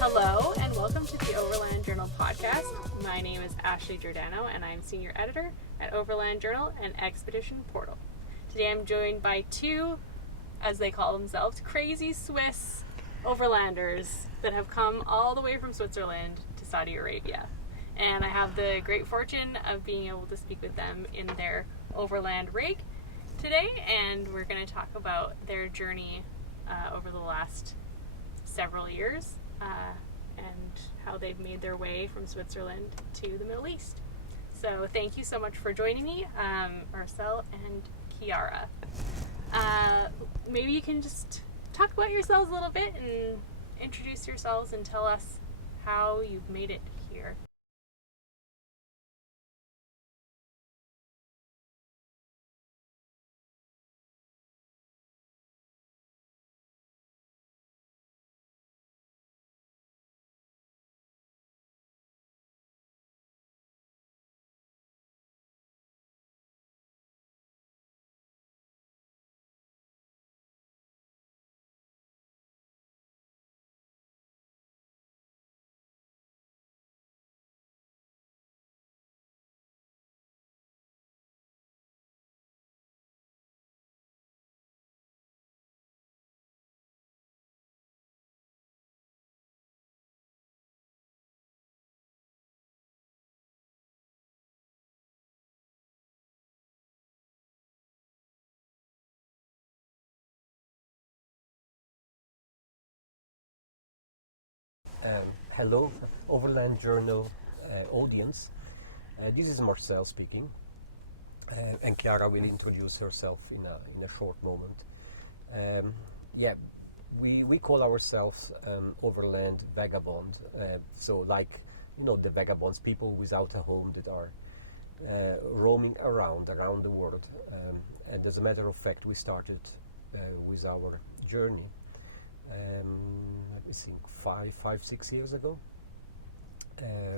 Hello and welcome to the Overland Journal podcast. My name is Ashley Giordano and I'm Senior Editor at Overland Journal and Expedition Portal. Today I'm joined by two, as they call themselves, crazy Swiss overlanders that have come all the way from Switzerland to Saudi Arabia. And I have the great fortune of being able to speak with them in their overland rig today, and we're going to talk about their journey over the last several years and how they've made their way from Switzerland to the Middle East. So thank you so much for joining me, Marcel and Chiara. Maybe you can just talk about yourselves a little bit and introduce yourselves and tell us how you've made it here. Hello, Overland Journal audience. This is Marcel speaking, and Chiara will introduce herself in a short moment. We call ourselves Overland Vagabond. So, like the vagabonds, people without a home that are roaming around the world. And as a matter of fact, we started with our journey. I think 6 years ago.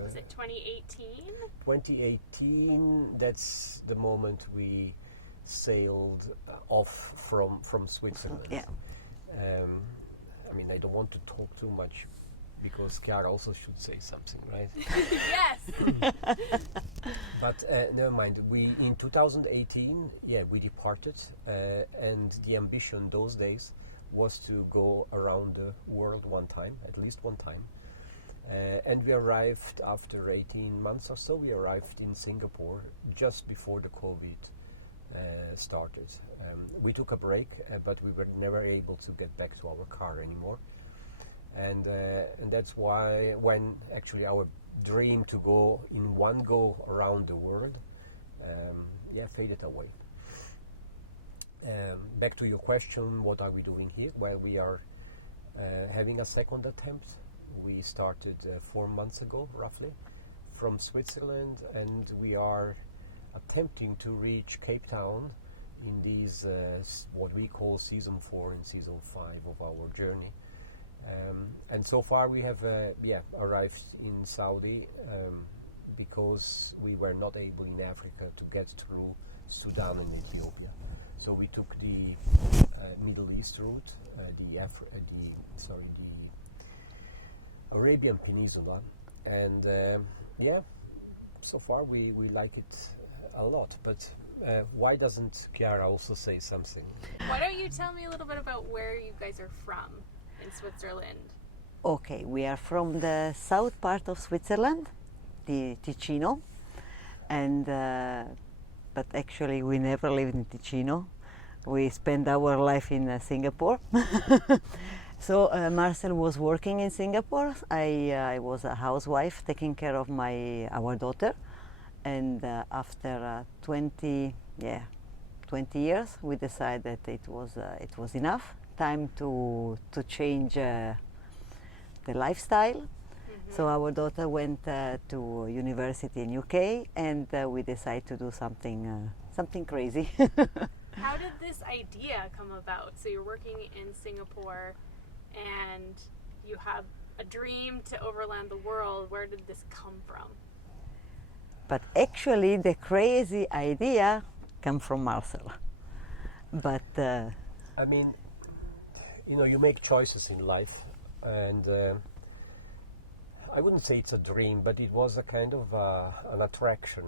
Was it 2018? 2018, that's the moment we sailed off from Switzerland. Yeah. I don't want to talk too much because Chiara also should say something, right? Yes! But never mind. In 2018, we departed, and the ambition those days was to go around the world at least one time. And we arrived after 18 months or so. We arrived in Singapore just before the COVID started. We took a break, but we were never able to get back to our car anymore. And that's why when actually our dream to go in one go around the world faded away. Back to your question, what are we doing here? Well, we are having a second attempt. We started 4 months ago, roughly, from Switzerland, and we are attempting to reach Cape Town in these, what we call Season 4 and Season 5 of our journey. And so far we have arrived in Saudi because we were not able in Africa to get through Sudan and Ethiopia. So we took the Middle East route, the Arabian Peninsula, and so far we like it a lot. But why doesn't Chiara also say something? Why don't you tell me a little bit about where you guys are from in Switzerland? Okay, we are from the south part of Switzerland, the Ticino, and but actually we never lived in Ticino. We spent our life in Singapore. So Marcel was working in Singapore. I was a housewife taking care of our daughter, and after 20 years, we decided that it was enough time to change the lifestyle. Mm-hmm. So our daughter went to university in UK, and we decided to do something crazy. How did this idea come about? So you're working in Singapore and you have a dream to overland the world. Where did this come from? But actually the crazy idea came from Marcel. But you make choices in life and I wouldn't say it's a dream, but it was a kind of an attraction,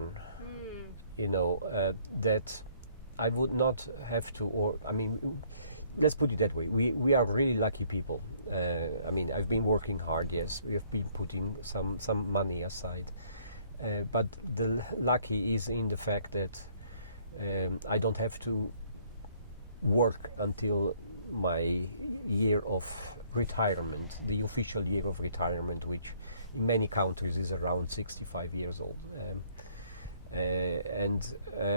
that I would not have to, or I mean, let's put it that way. We are really lucky people. I mean, I've been working hard. Yes, we have been putting some money aside, but the lucky is in the fact that I don't have to work until my year of retirement, the official year of retirement, which in many countries is around 65 years old. And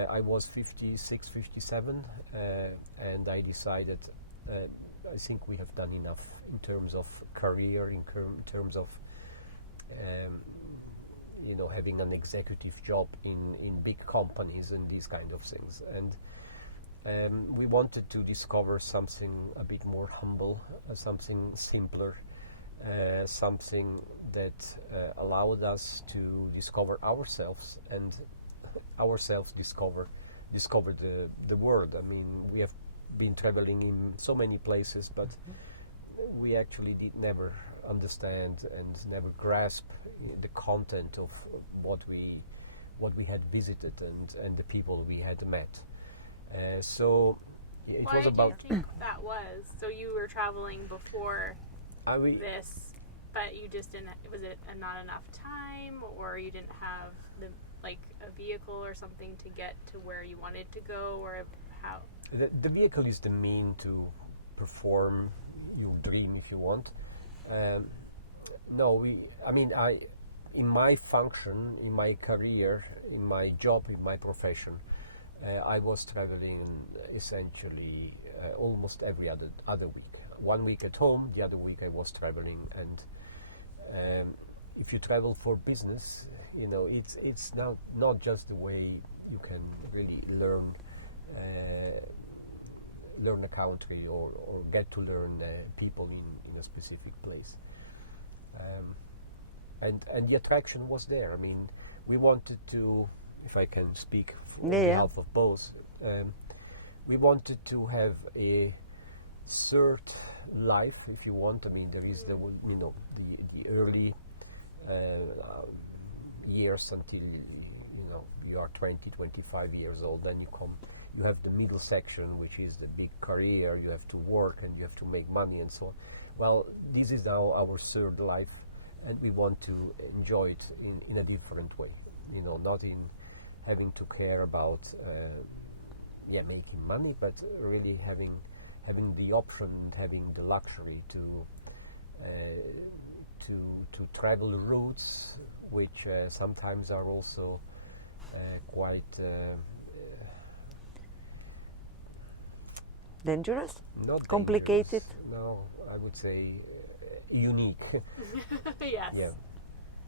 I was 56, 57, and I decided I think we have done enough in terms of career, in terms of having an executive job in big companies and these kind of things. And we wanted to discover something a bit more humble, something simpler, something that allowed us to discover ourselves and ourselves discover the world. I mean, we have been traveling in so many places, but we actually did never understand and never grasp the content of what we had visited and the people we had met. So it Why was do about. you think that was? So you were traveling before this, but you just didn't. Was it not enough time, or you didn't have a vehicle or something to get to where you wanted to go, or how? The vehicle is the mean to perform your dream, if you want. In my function, in my career, in my job, in my profession, I was traveling essentially almost every other week. 1 week at home, the other week I was traveling. And if you travel for business, it's now not just the way you can really learn a country or get to learn people in a specific place. And the attraction was there. I mean, we wanted to, if I can speak on behalf of both, we wanted to have a third life, if you want. I mean, there is the early years until you are 20, 25 years old. Then you have the middle section, which is the big career. You have to work and you have to make money and so on. Well, this is now our third life, and we want to enjoy it in a different way. Not in having to care about making money, but really having the option and having the luxury to travel routes which sometimes are also quite dangerous? Not complicated? Dangerous. No, I would say unique. Yes. Yeah.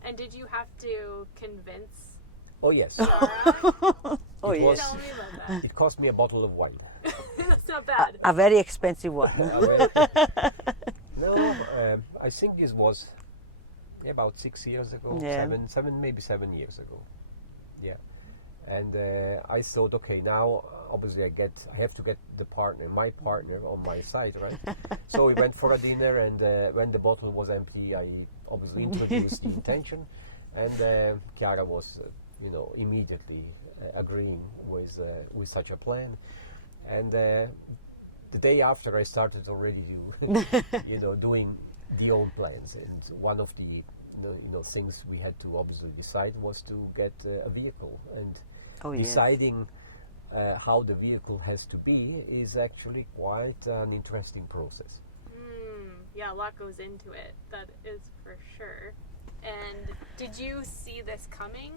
And did you have to convince Oh yes. Chiara? Oh yes. Tell me about that. It cost me a bottle of wine. That's not bad. A very expensive one. No, I think this was about 6 years ago, Yeah. maybe 7 years ago. Yeah, and I thought, okay, now obviously I have to get my partner on my side, right? So we went for a dinner, and when the bottle was empty, I obviously introduced the intention, and Chiara was, immediately agreeing with such a plan, and the day after I started already doing the own plans, and one of the things we had to obviously decide was to get a vehicle, and deciding how the vehicle has to be is actually quite an interesting process. Yeah, a lot goes into it, that is for sure. And did you see this coming?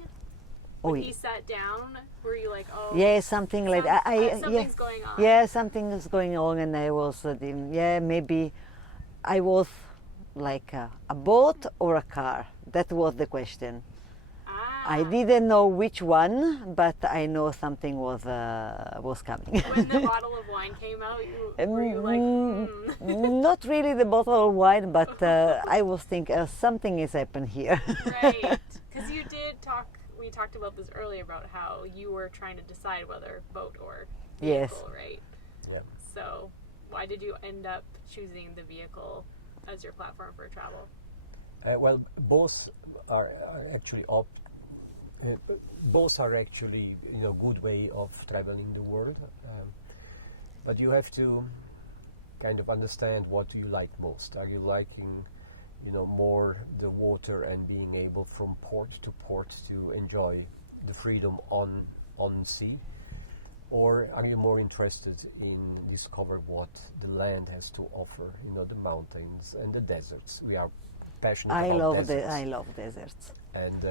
When he sat down, were you like, oh... Yeah, something like that. Something's going on. Yeah, something is going on, and I was, maybe I was like a boat or a car. That was the question. I didn't know which one, but I know something was coming. When the bottle of wine came out, were you like, Not really the bottle of wine, but I was thinking something is happening here. Right, because we talked about this earlier about how you were trying to decide whether boat or vehicle, right? Yeah. So why did you end up choosing the vehicle as your platform for travel? Well, both are actually both are actually good way of traveling the world, but you have to kind of understand what do you like most. Are you liking more the water and being able from port to port to enjoy the freedom on sea, or are you more interested in discover what the land has to offer, the mountains and the deserts? We are passionate about deserts. I love deserts. And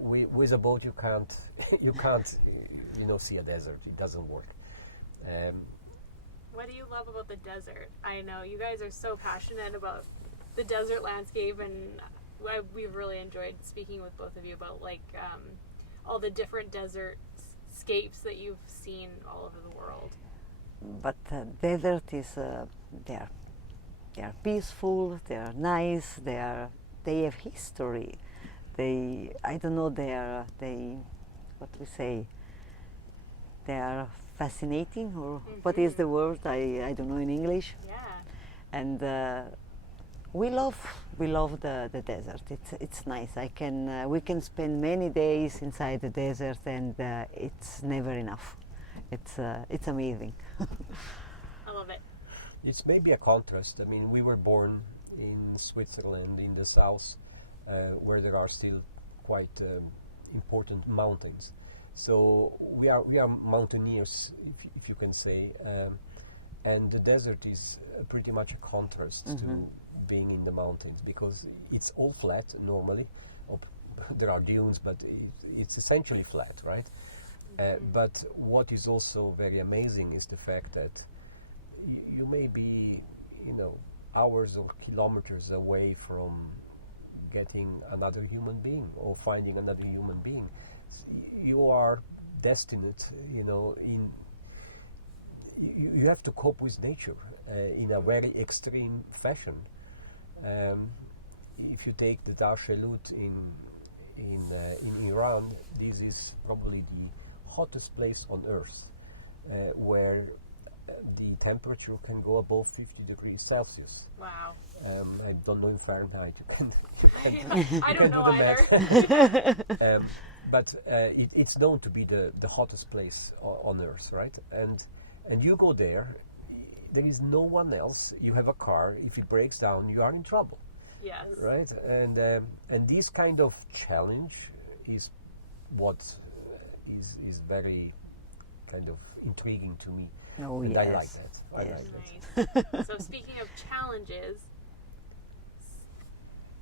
with a boat you can't see a desert. It doesn't work. What do you love about the desert? I know you guys are so passionate about the desert landscape, and we've really enjoyed speaking with both of you about all the different desert scapes that you've seen all over the world. But desert is they are peaceful. They are nice. They have history. I don't know. What we say. They are fascinating, or what is the word? I don't know in English. Yeah. And we love the desert. It's nice. We can spend many days inside the desert, and it's never enough. It's amazing. I love it. It's maybe a contrast. I mean, we were born in Switzerland, in the south, where there are still quite important mountains. So we are mountaineers, if you can say, and the desert is pretty much a contrast to being in the mountains, because it's all flat normally. There are dunes, but it's essentially flat, right? But what is also very amazing is the fact that you may be, hours or kilometers away from getting another human being or finding another human being. You are destined, you have to cope with nature in a very extreme fashion. If you take the Dashalut in Iran, this is probably the hottest place on earth, where the temperature can go above 50 degrees Celsius. Wow. I don't know in Fahrenheit. I don't know either. But it's known to be the hottest place on earth, right? And you go there, there is no one else. You have a car. If it breaks down, you are in trouble. Yes. Right? And this kind of challenge is what is very kind of intriguing to me. Oh, and yes. I like that. I Yes. like Nice. So speaking of challenges,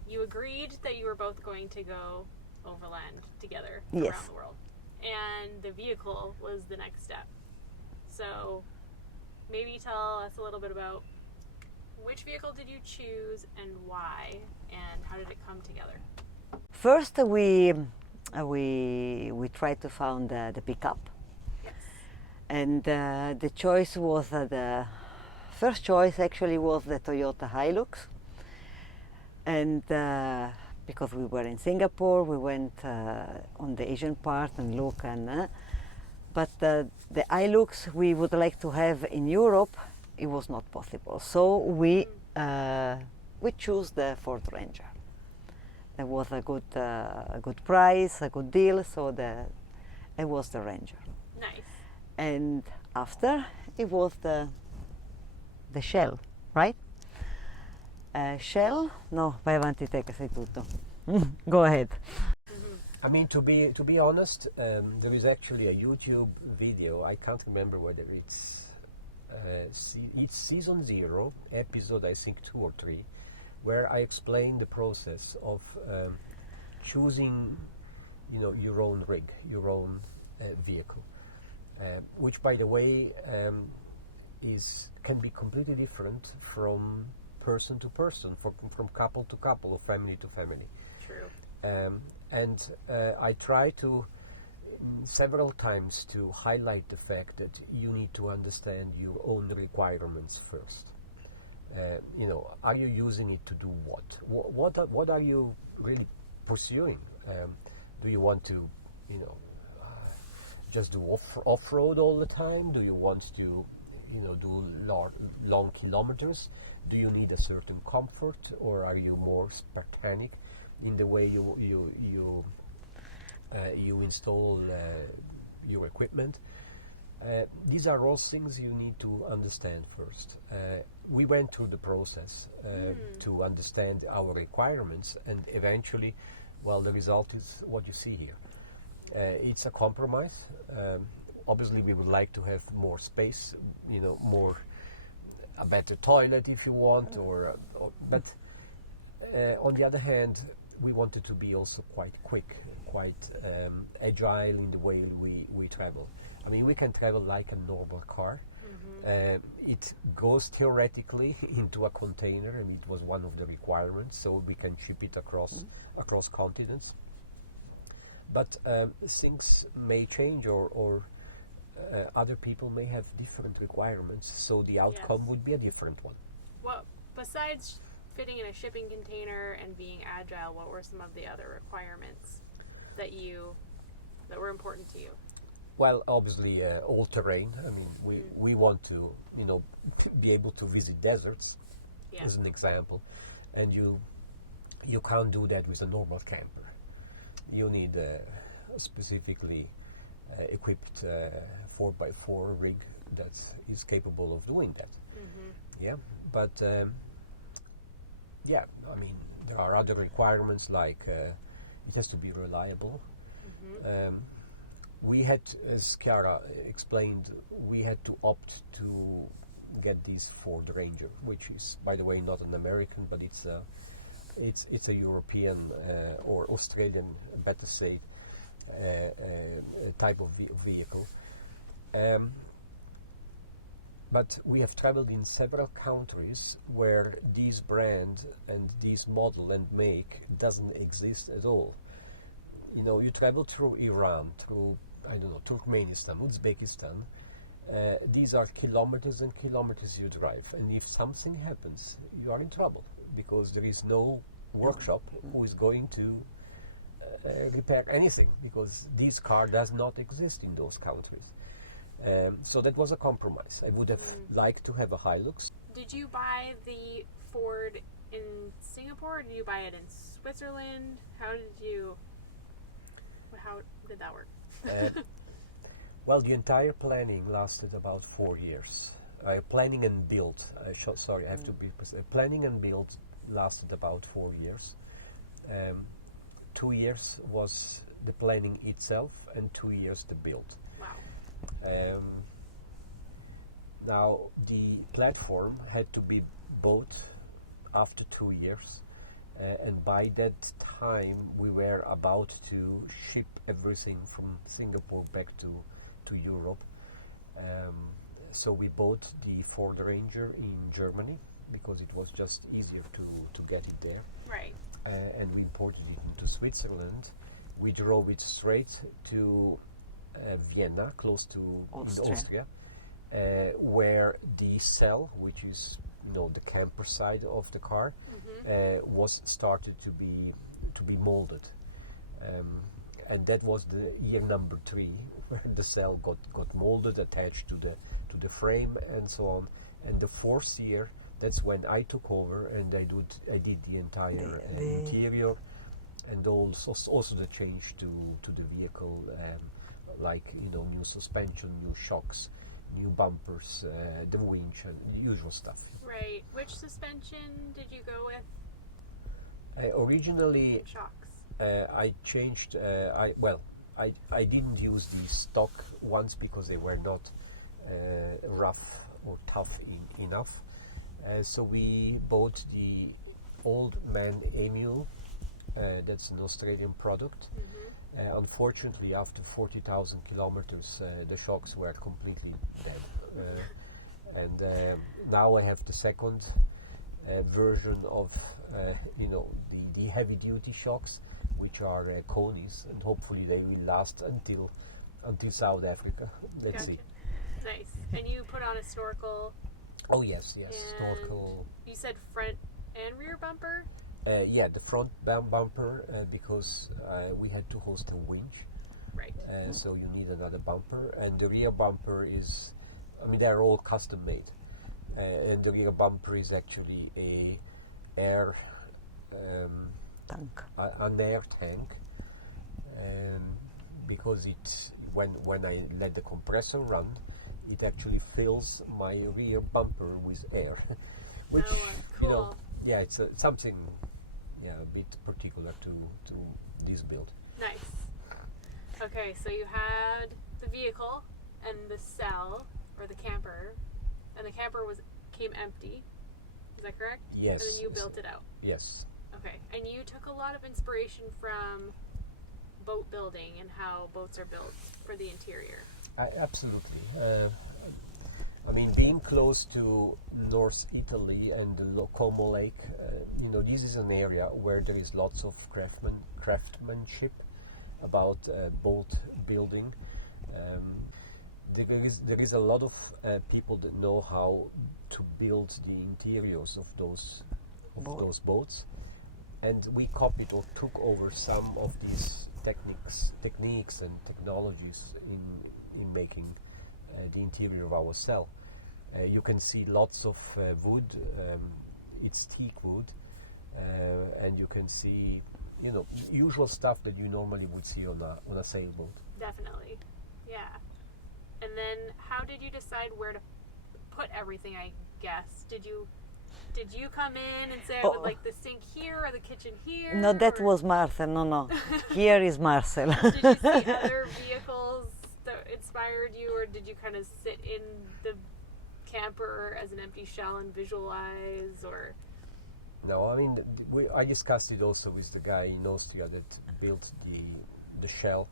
you agreed that you were both going to go overland together Yes. around the world, and the vehicle was the next step. So maybe tell us a little bit about which vehicle did you choose and why, and how did it come together? First, we tried to find the pickup, Yes. and the choice was the first choice actually was the Toyota Hilux, and because we were in Singapore, we went on the Asian part and look, but the Hilux we would like to have in Europe, it was not possible. So we chose the Ford Ranger. There was a good price, a good deal, so it was the Ranger. Nice. And after it was the Shell, right? Shell? No, vai avanti te che sai tutto. Go ahead. I mean, to be honest, there is actually a YouTube video. I can't remember whether it's season 0, episode I think 2 or 3, where I explain the process of choosing, your own rig, your own vehicle, which, by the way, can be completely different from person to person, from couple to couple, or family to family. True. And I try to several times to highlight the fact that you need to understand your own requirements first. Are you using it to do what? What are you really pursuing? Do you want to, just do off-road all the time? Do you want to, do long kilometers? Do you need a certain comfort, or are you more Spartanic in the way you install your equipment? These are all things you need to understand first. We went through the process to understand our requirements, and eventually, well, the result is what you see here. It's a compromise. Obviously, we would like to have more space, a better toilet if you want, but on the other hand, we wanted to be also quite quick, quite agile in the way we travel. I mean, we can travel like a normal car. It goes theoretically into a container, and it was one of the requirements, so we can ship it across continents. But things may change, or other people may have different requirements, so the outcome would be a different one. Well, besides fitting in a shipping container and being agile, what were some of the other requirements that were important to you? Well, obviously, all terrain. I mean, we want to, be able to visit deserts, as an example, and you can't do that with a normal camper. You need a specifically equipped 4x4 rig that is capable of doing that. Yeah, but I mean, there are other requirements like it has to be reliable. We had, as Chiara explained, we had to opt to get these Ford Ranger, which is, by the way, not an American, but it's a European or Australian, better say, type of vehicle. But we have traveled in several countries where this brand and this model and make doesn't exist at all. You travel through Iran, through, Turkmenistan, Uzbekistan. These are kilometers and kilometers you drive, and if something happens, you are in trouble, because there is no workshop who is going to repair anything, because this car does not exist in those countries. So that was a compromise. I would have liked to have a Hilux. Did you buy the Ford in Singapore, or did you buy it in Switzerland? How did that work? Well, the entire planning lasted about 4 years. Planning and build, I have to be precise. Planning and build lasted about 4 years. 2 years was the planning itself, and 2 years the build. Wow. Now, the platform had to be bought after 2 years, and by that time we were about to ship everything from Singapore back to Europe. So we bought the Ford Ranger in Germany because it was just easier to get it there. Right. And we imported it into Switzerland. We drove it straight to Vienna, close to Austria, where the cell, which is the camper side of the car, was started to be molded, and that was the year number 3, where the cell got molded, attached to the frame, and so on. And the 4th year, that's when I took over, and I did the entire interior, and also the change to the vehicle, like new suspension, new shocks, new bumpers, the winch, and the usual stuff. Right. Which suspension did you go with? Originally, shocks. I changed. I didn't use the stock ones because they were not rough or tough enough. So we bought the Old Man Emu. That's an Australian product. Unfortunately, after 40,000 kilometers, the shocks were completely dead. And now I have the second version of the heavy-duty shocks, which are conies, and hopefully they will last until South Africa. Let's see. Nice. And you put on a snorkel. Oh yes, snorkel. You said front and rear bumper? Yeah, the front bumper, because we had to host a winch. Right. So you need another bumper, and the rear bumper is, they're all custom made. And the rear bumper is actually a air Tank. an air tank, because when I let the compressor run, it actually fills my rear bumper with air, which cool. it's something a bit particular to this build. Nice. Okay, so you had the vehicle and the cell or the camper, and the camper came empty. Is that correct? Yes. And then you built it out. Yes. Okay, and you took a lot of inspiration from boat building and how boats are built for the interior. Absolutely. I mean, being close to North Italy and the Como Lake, this is an area where there is lots of craftsmanship about boat building. There is a lot of people that know how to build the interiors of those boats, and we copied or took over some of these techniques and technologies in making the interior of our cell. You can see lots of wood. It's teak wood, and you can see usual stuff that you normally would see on a sailboat. Definitely, yeah. And then, how did you decide where to put everything? I guess did you come in and say I would like the sink here or the kitchen here? No, that was Marcel. No. Here is Marcel. Did you see other vehicles that inspired you, or did you kind of sit in the camper as an empty shell and visualize, or? No, I mean, I discussed it also with the guy in Austria that built the shell,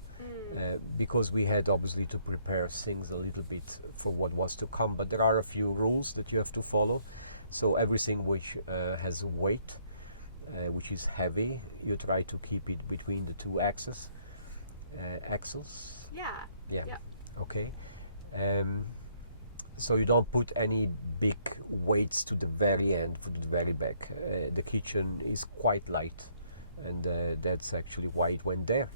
because we had obviously to prepare things a little bit for what was to come, but there are a few rules that you have to follow. So everything which has weight, which is heavy, you try to keep it between the two axles. Yeah. Yeah. Okay. So you don't put any big weights to the very end, to the very back. The kitchen is quite light, and that's actually why it went there.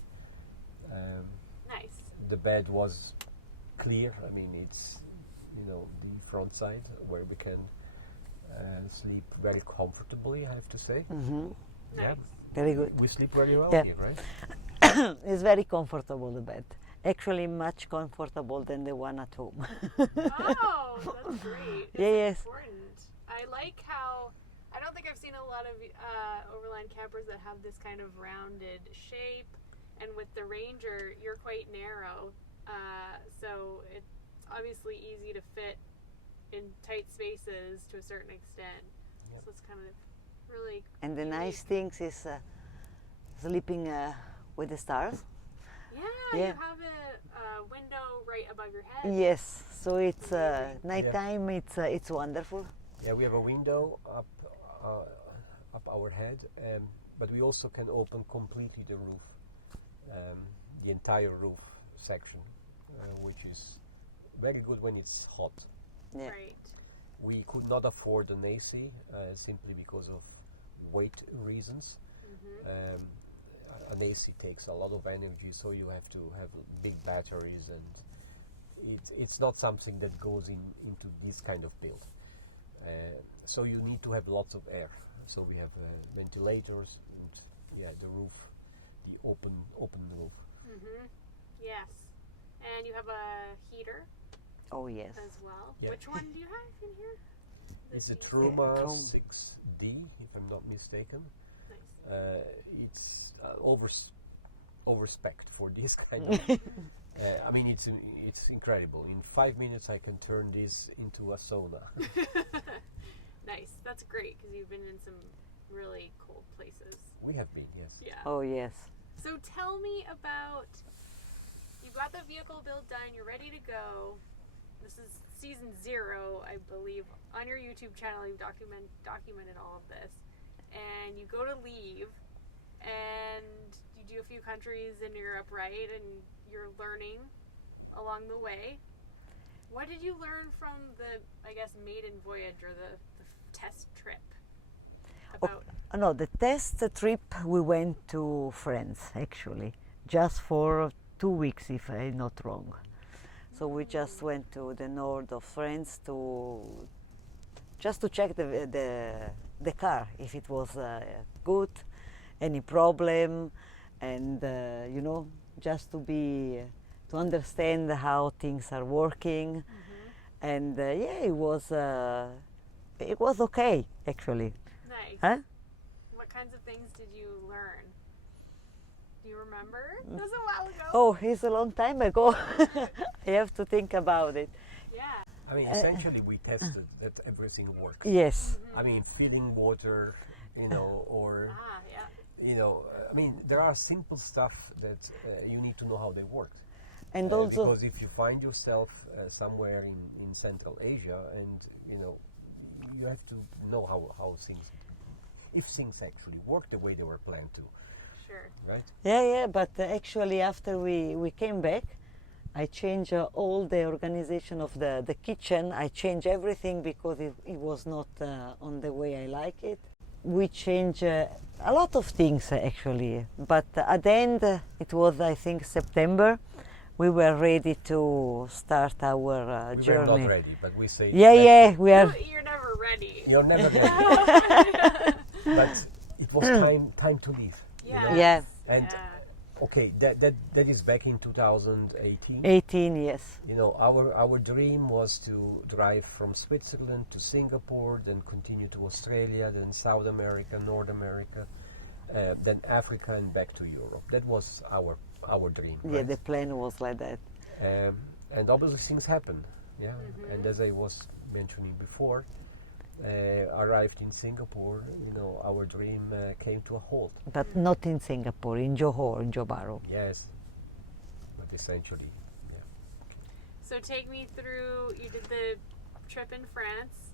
Nice. The bed was clear. I mean, it's the front side where we can sleep very comfortably, I have to say. Mm-hmm. Nice. Yeah, Very good. we sleep very well Yeah. here, right? It's very comfortable, the bed. Actually, much comfortable than the one at home. Oh, that's great. That's Yes. important. I like how I don't think I've seen a lot of overland campers that have this kind of rounded shape, and with the Ranger, you're quite narrow, so it's obviously easy to fit in tight spaces to a certain extent. Yep. So it's kind of really. And the unique. nice thing is sleeping with the stars. Yeah, Yeah. you have a window right above your head. Yes, so it's nighttime. It's wonderful. Yeah, we have a window up our head, but we also can open completely the roof, the entire roof section, which is very good when it's hot. Yeah. Right. We could not afford an AC simply because of weight reasons. Mm-hmm. An AC takes a lot of energy, so you have to have big batteries, and it's not something that goes into this kind of build. So you need to have lots of air. So we have ventilators and the roof, the open roof. Mm-hmm. Yes. And you have a heater Oh yes. as well. Yeah. Which one do you have in here? It's a This Truma Trum. 6D, if I'm not mistaken. Nice. It's overspec'd for this kind of. I mean, it's incredible. In 5 minutes, I can turn this into a sauna. Nice. That's great because you've been in some really cold places. We have been, yes. Yeah. Oh yes. So tell me about, you got the vehicle build done, you're ready to go. This is season 0, I believe. On your YouTube channel, you've documented all of this. And you go to leave, and you do a few countries in Europe, right? And you're learning along the way. What did you learn from the, I guess, maiden voyage or the test trip? About No, the test trip we went to France actually, just for 2 weeks, if I'm not wrong. So we just went to the north of France to just to check the car if it was good, any problem, and just to understand how things are working, and it was okay actually. Nice. Huh? What kinds of things did you learn? Do you remember? It was a while ago. Oh, it's a long time ago. I have to think about it. Yeah. I mean, essentially, we tested that everything works. Yes. I mean, filling water, or Yeah. I mean, there are simple stuff that you need to know how they work. And also, because if you find yourself somewhere in Central Asia, and you have to know how things, if things actually work the way they were planned to. Sure. Right? yeah, but actually after we came back, I changed all the organization of the kitchen. I changed everything because it was not on the way I like it. We changed a lot of things actually, but at the end, it was I think September, we were ready to start our We journey. were not ready, but we say Yeah, we are. You're never ready. You're never ready. But it was time to leave. Yes. Yeah. And okay, that is back in 2018. 18, yes. Our dream was to drive from Switzerland to Singapore, then continue to Australia, then South America, North America, then Africa, and back to Europe. That was our dream. Yeah, right? the plan was like that. And obviously things happen. Yeah, and as I was mentioning before, arrived in Singapore. Our dream came to a halt. But not in Singapore, in Johor, in Johor. Yes, but essentially, yeah. So take me through, you did the trip in France,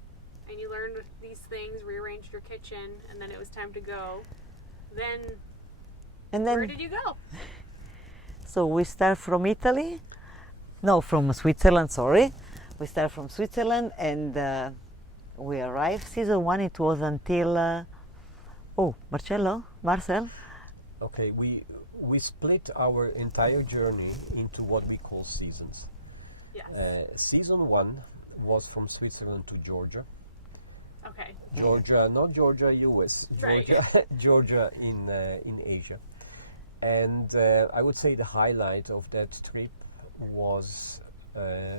and you learned these things, rearranged your kitchen, and then it was time to go. And then Where did you go? So we start from Italy, no, from Switzerland, sorry. We start from Switzerland and we arrived. Season 1, it was until, Marcel? Okay, we split our entire journey into what we call seasons. Yes. Season 1 was from Switzerland to Georgia. Okay. Georgia, not Georgia, US. Right. Georgia in Asia. And I would say the highlight of that trip was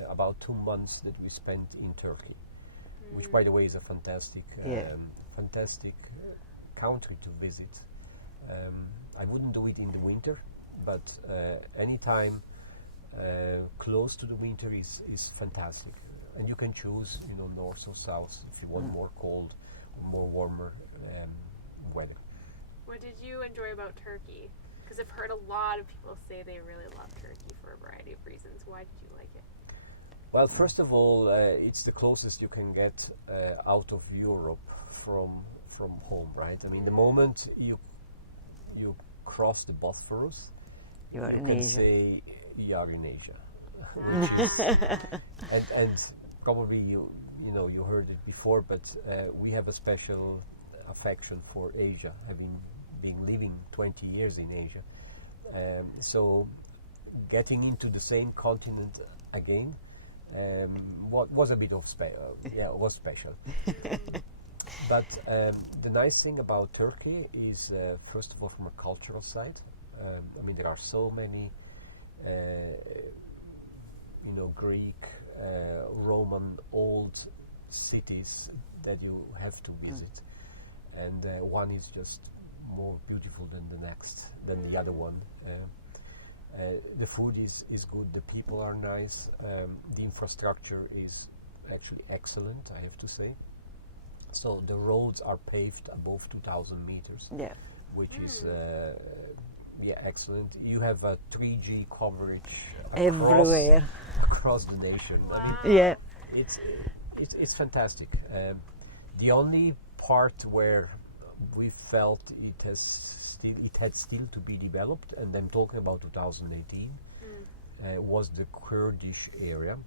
about 2 months that we spent in Turkey, which, by the way, is a fantastic country to visit. I wouldn't do it in the winter, but any time close to the winter is fantastic. And you can choose, north or south if you want more cold or more warmer weather. What did you enjoy about Turkey? Because I've heard a lot of people say they really love Turkey for a variety of reasons. Why did you like it? Well, first of all, it's the closest you can get out of Europe from home, right? I mean, the moment you cross the Bosphorus, You are you in can Asia. say you are in Asia. Which is, and probably you heard it before, but we have a special affection for Asia, having been living 20 years in Asia. So getting into the same continent again was a bit of was special. But the nice thing about Turkey is, first of all, from a cultural side, I mean, there are so many Greek, Roman, old cities that you have to visit, and one is just more beautiful than the other one. The food is good, the people are nice, the infrastructure is actually excellent, I have to say. So the roads are paved above 2,000 meters, which is excellent. You have a 3G coverage Everywhere. across the nation. I mean, it's fantastic. The only part where we felt it had still to be developed, and I'm talking about 2018, was the Kurdish area.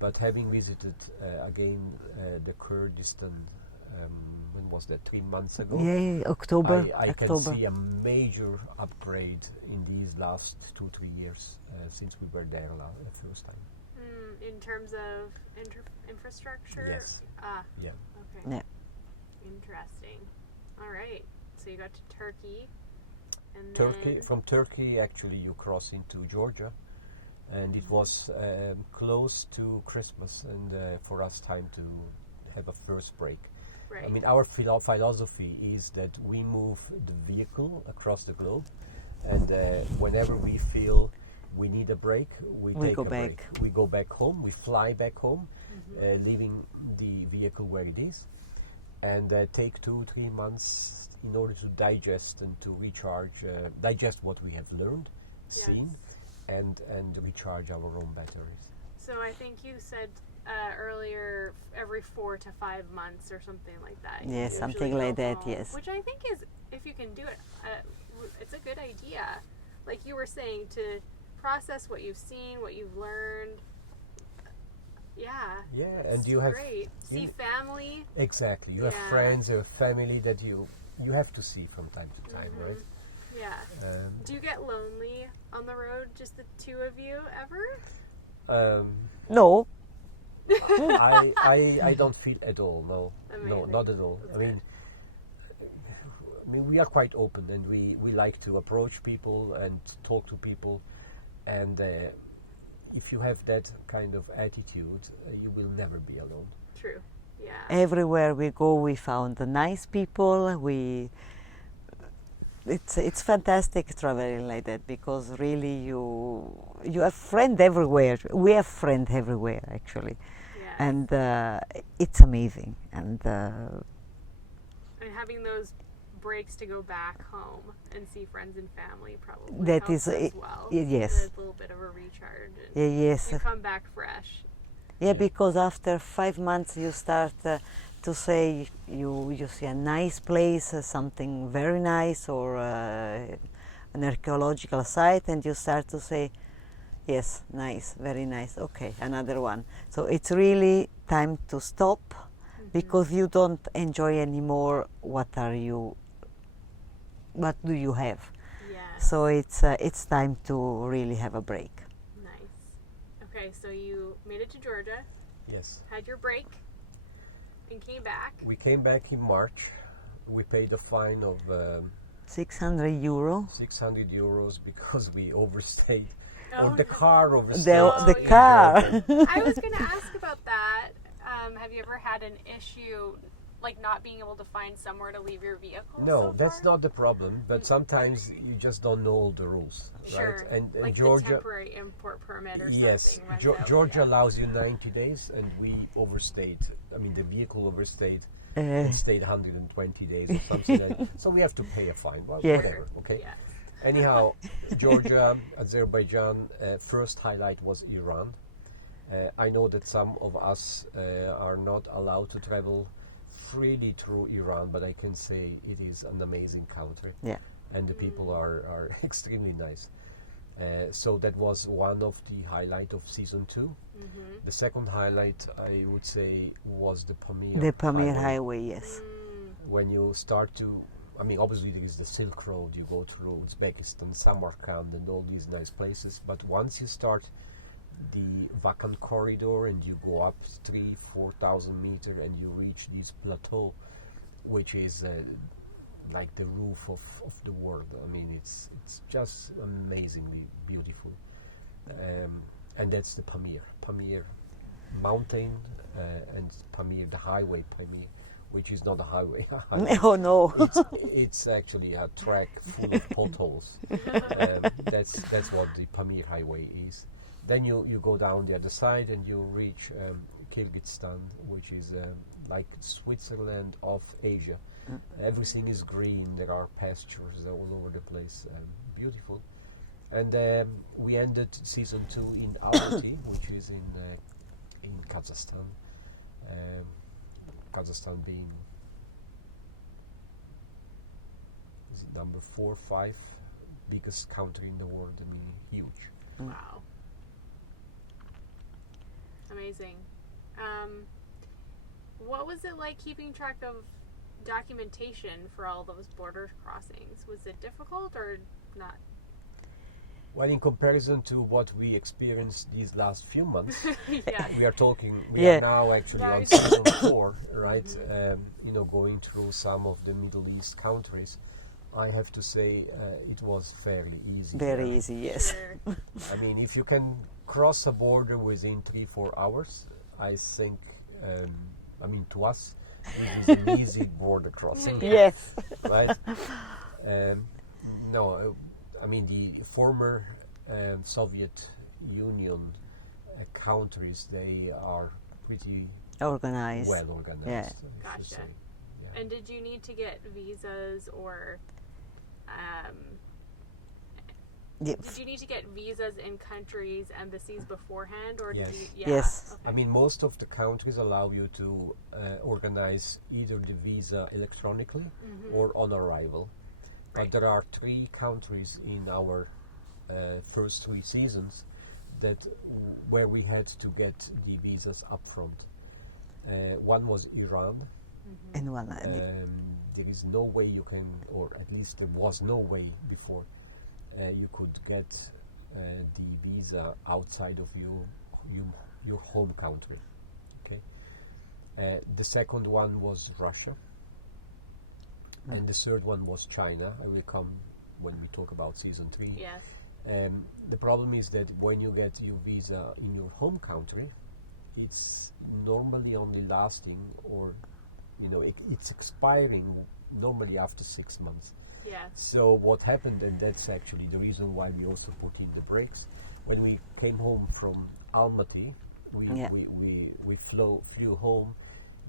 But having visited again the Kurdistan, when was that? 3 months ago. Yeah, October. I can see a major upgrade in these last 2-3 years since we were there the first time. In terms of infrastructure? Yes. Yeah. Okay. Yeah. Interesting. All right. So you got to Turkey, and Turkey. then From Turkey, actually, you cross into Georgia, and it was close to Christmas, and for us, time to have a first break. right. I mean, our philosophy is that we move the vehicle across the globe, and whenever we feel we need a break, we take go a break. back. We go back home. We fly back home, leaving the vehicle where it is, and take 2-3 months in order to digest and to recharge, digest what we have learned, seen, and recharge our own batteries. So I think you said earlier every 4 to 5 months or something like that. You Yes, usually something go like that, home, yes. Which I think is, if you can do it, it's a good idea. Like you were saying, to process what you've seen, what you've learned. Yeah. Yeah, it's and you have great. See family. exactly. You have Yeah. friends or family that you have to see from time to time, right? Yeah. Do you get lonely on the road, just the two of you, ever? No, I don't feel at all. No, Amazing. not at all. That's I mean, we are quite open, and we like to approach people and talk to people, and if you have that kind of attitude, you will never be alone. True. Yeah. everywhere we go, we found the nice people. It's fantastic traveling like that, because really you have friend everywhere. We have friend everywhere actually, Yes. and it's amazing. And And having those breaks to go back home and see friends and family probably That helps is, as well. yes. There's a little bit of a recharge. And yes, you come back fresh. yeah, because after 5 months you start to say you see a nice place, something very nice, or an archaeological site, and you start to say, yes, nice, very nice, okay, another one. So it's really time to stop, because you don't enjoy anymore what do you have. Yeah. So it's time to really have a break. Nice. Okay, so you made it to Georgia, Yes. had your break, and came back. We came back in March. We paid a fine of 600 euro. 600 euros because we overstayed, Oh, or the car overstayed. The yeah. car. I was going to ask about that. Have you ever had an issue, like not being able to find somewhere to leave your vehicle? No, so that's far? not the problem. But sometimes you just don't know all the rules, Sure. right? And like Georgia, the temporary import permit or yes, something. runs out, Georgia yeah. allows you 90 days, and we overstayed. I mean, the vehicle overstayed. Uh, It stayed 120 days or something. So we have to pay a fine. Well, Yeah. whatever. Okay. Yes. Anyhow, Georgia, Azerbaijan. First highlight was Iran. I know that some of us are not allowed to travel freely through Iran, but I can say it is an amazing country. Yeah. And the people are extremely nice. So that was one of the highlight of season 2. Mm-hmm. The second highlight, I would say, was the Pamir. the Pamir Highway, yes. When you start to, I mean, obviously there is the Silk Road, you go through Uzbekistan, Samarkand, and all these nice places. But once you start the Vakan corridor and you go up 3,000-4,000 meters and you reach this plateau, which is like the roof of the world. I mean, it's just amazingly beautiful. And that's the Pamir mountain, and Pamir, the highway Pamir, which is not a highway. Oh no. It's actually a track full of potholes. That's what the Pamir highway is. Then you go down the other side and you reach Kyrgyzstan, which is like Switzerland of Asia. Everything is green. There are pastures all over the place. Beautiful. And we ended season 2 in Altai, which is in Kazakhstan. Kazakhstan being, is it number 4 or 5 biggest country in the world. I mean, huge. Wow. Amazing. What was it like keeping track of documentation for all those border crossings? Was it difficult or not? Well, in comparison to what we experienced these last few months, Yeah. we are talking. We Yeah. are now actually on Nice. season 4, right? Going through some of the Middle East countries. I have to say, it was fairly easy. Very there. easy, yes. Sure. I mean, if you can cross a border within 3-4 hours, I think. To us, it is an easy border crossing, Yes. right? No, the former Soviet Union countries, they are pretty Organized. well organized. Yeah. I should Gotcha. say. Yeah. And did you need to get visas or Yeah. did you need to get visas in countries' embassies beforehand, or Yes. did you? Yeah. Yes. Okay. Most of the countries allow you to organize either the visa electronically or on arrival. Right. But there are 3 countries in our first 3 seasons where we had to get the visas up front. One was Iran. And one. There is no way you can, or at least there was no way before, you could get the visa outside of your home country. Okay. The second one was Russia, and the third one was China. I will come when we talk about season 3. Yes. The problem is that when you get your visa in your home country, it's normally only lasting, or it's expiring normally after 6 months. Yes. So what happened, and that's actually the reason why we also put in the brakes, when we came home from Almaty, we flew home.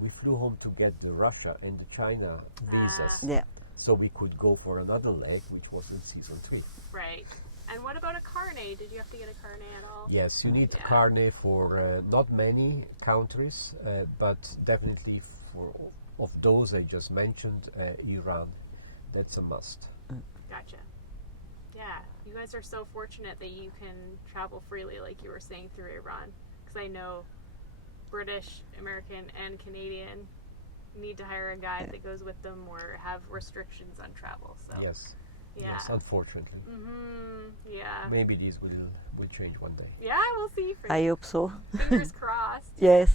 We flew home to get the Russia and the China visas, Yeah. so we could go for another leg, which was in season 3. Right. And what about a carnet? Did you have to get a carnet at all? Yes, you need Yeah. a carnet for not many countries, but definitely of those I just mentioned, Iran. That's a must. Gotcha. Yeah, you guys are so fortunate that you can travel freely, like you were saying, through Iran. Because I know British, American, and Canadian need to hire a guide that goes with them or have restrictions on travel. So Yes. yeah. Yes, unfortunately. Yeah. Maybe these will change one day. Yeah, we'll see. I hope so. Fingers crossed. Yes.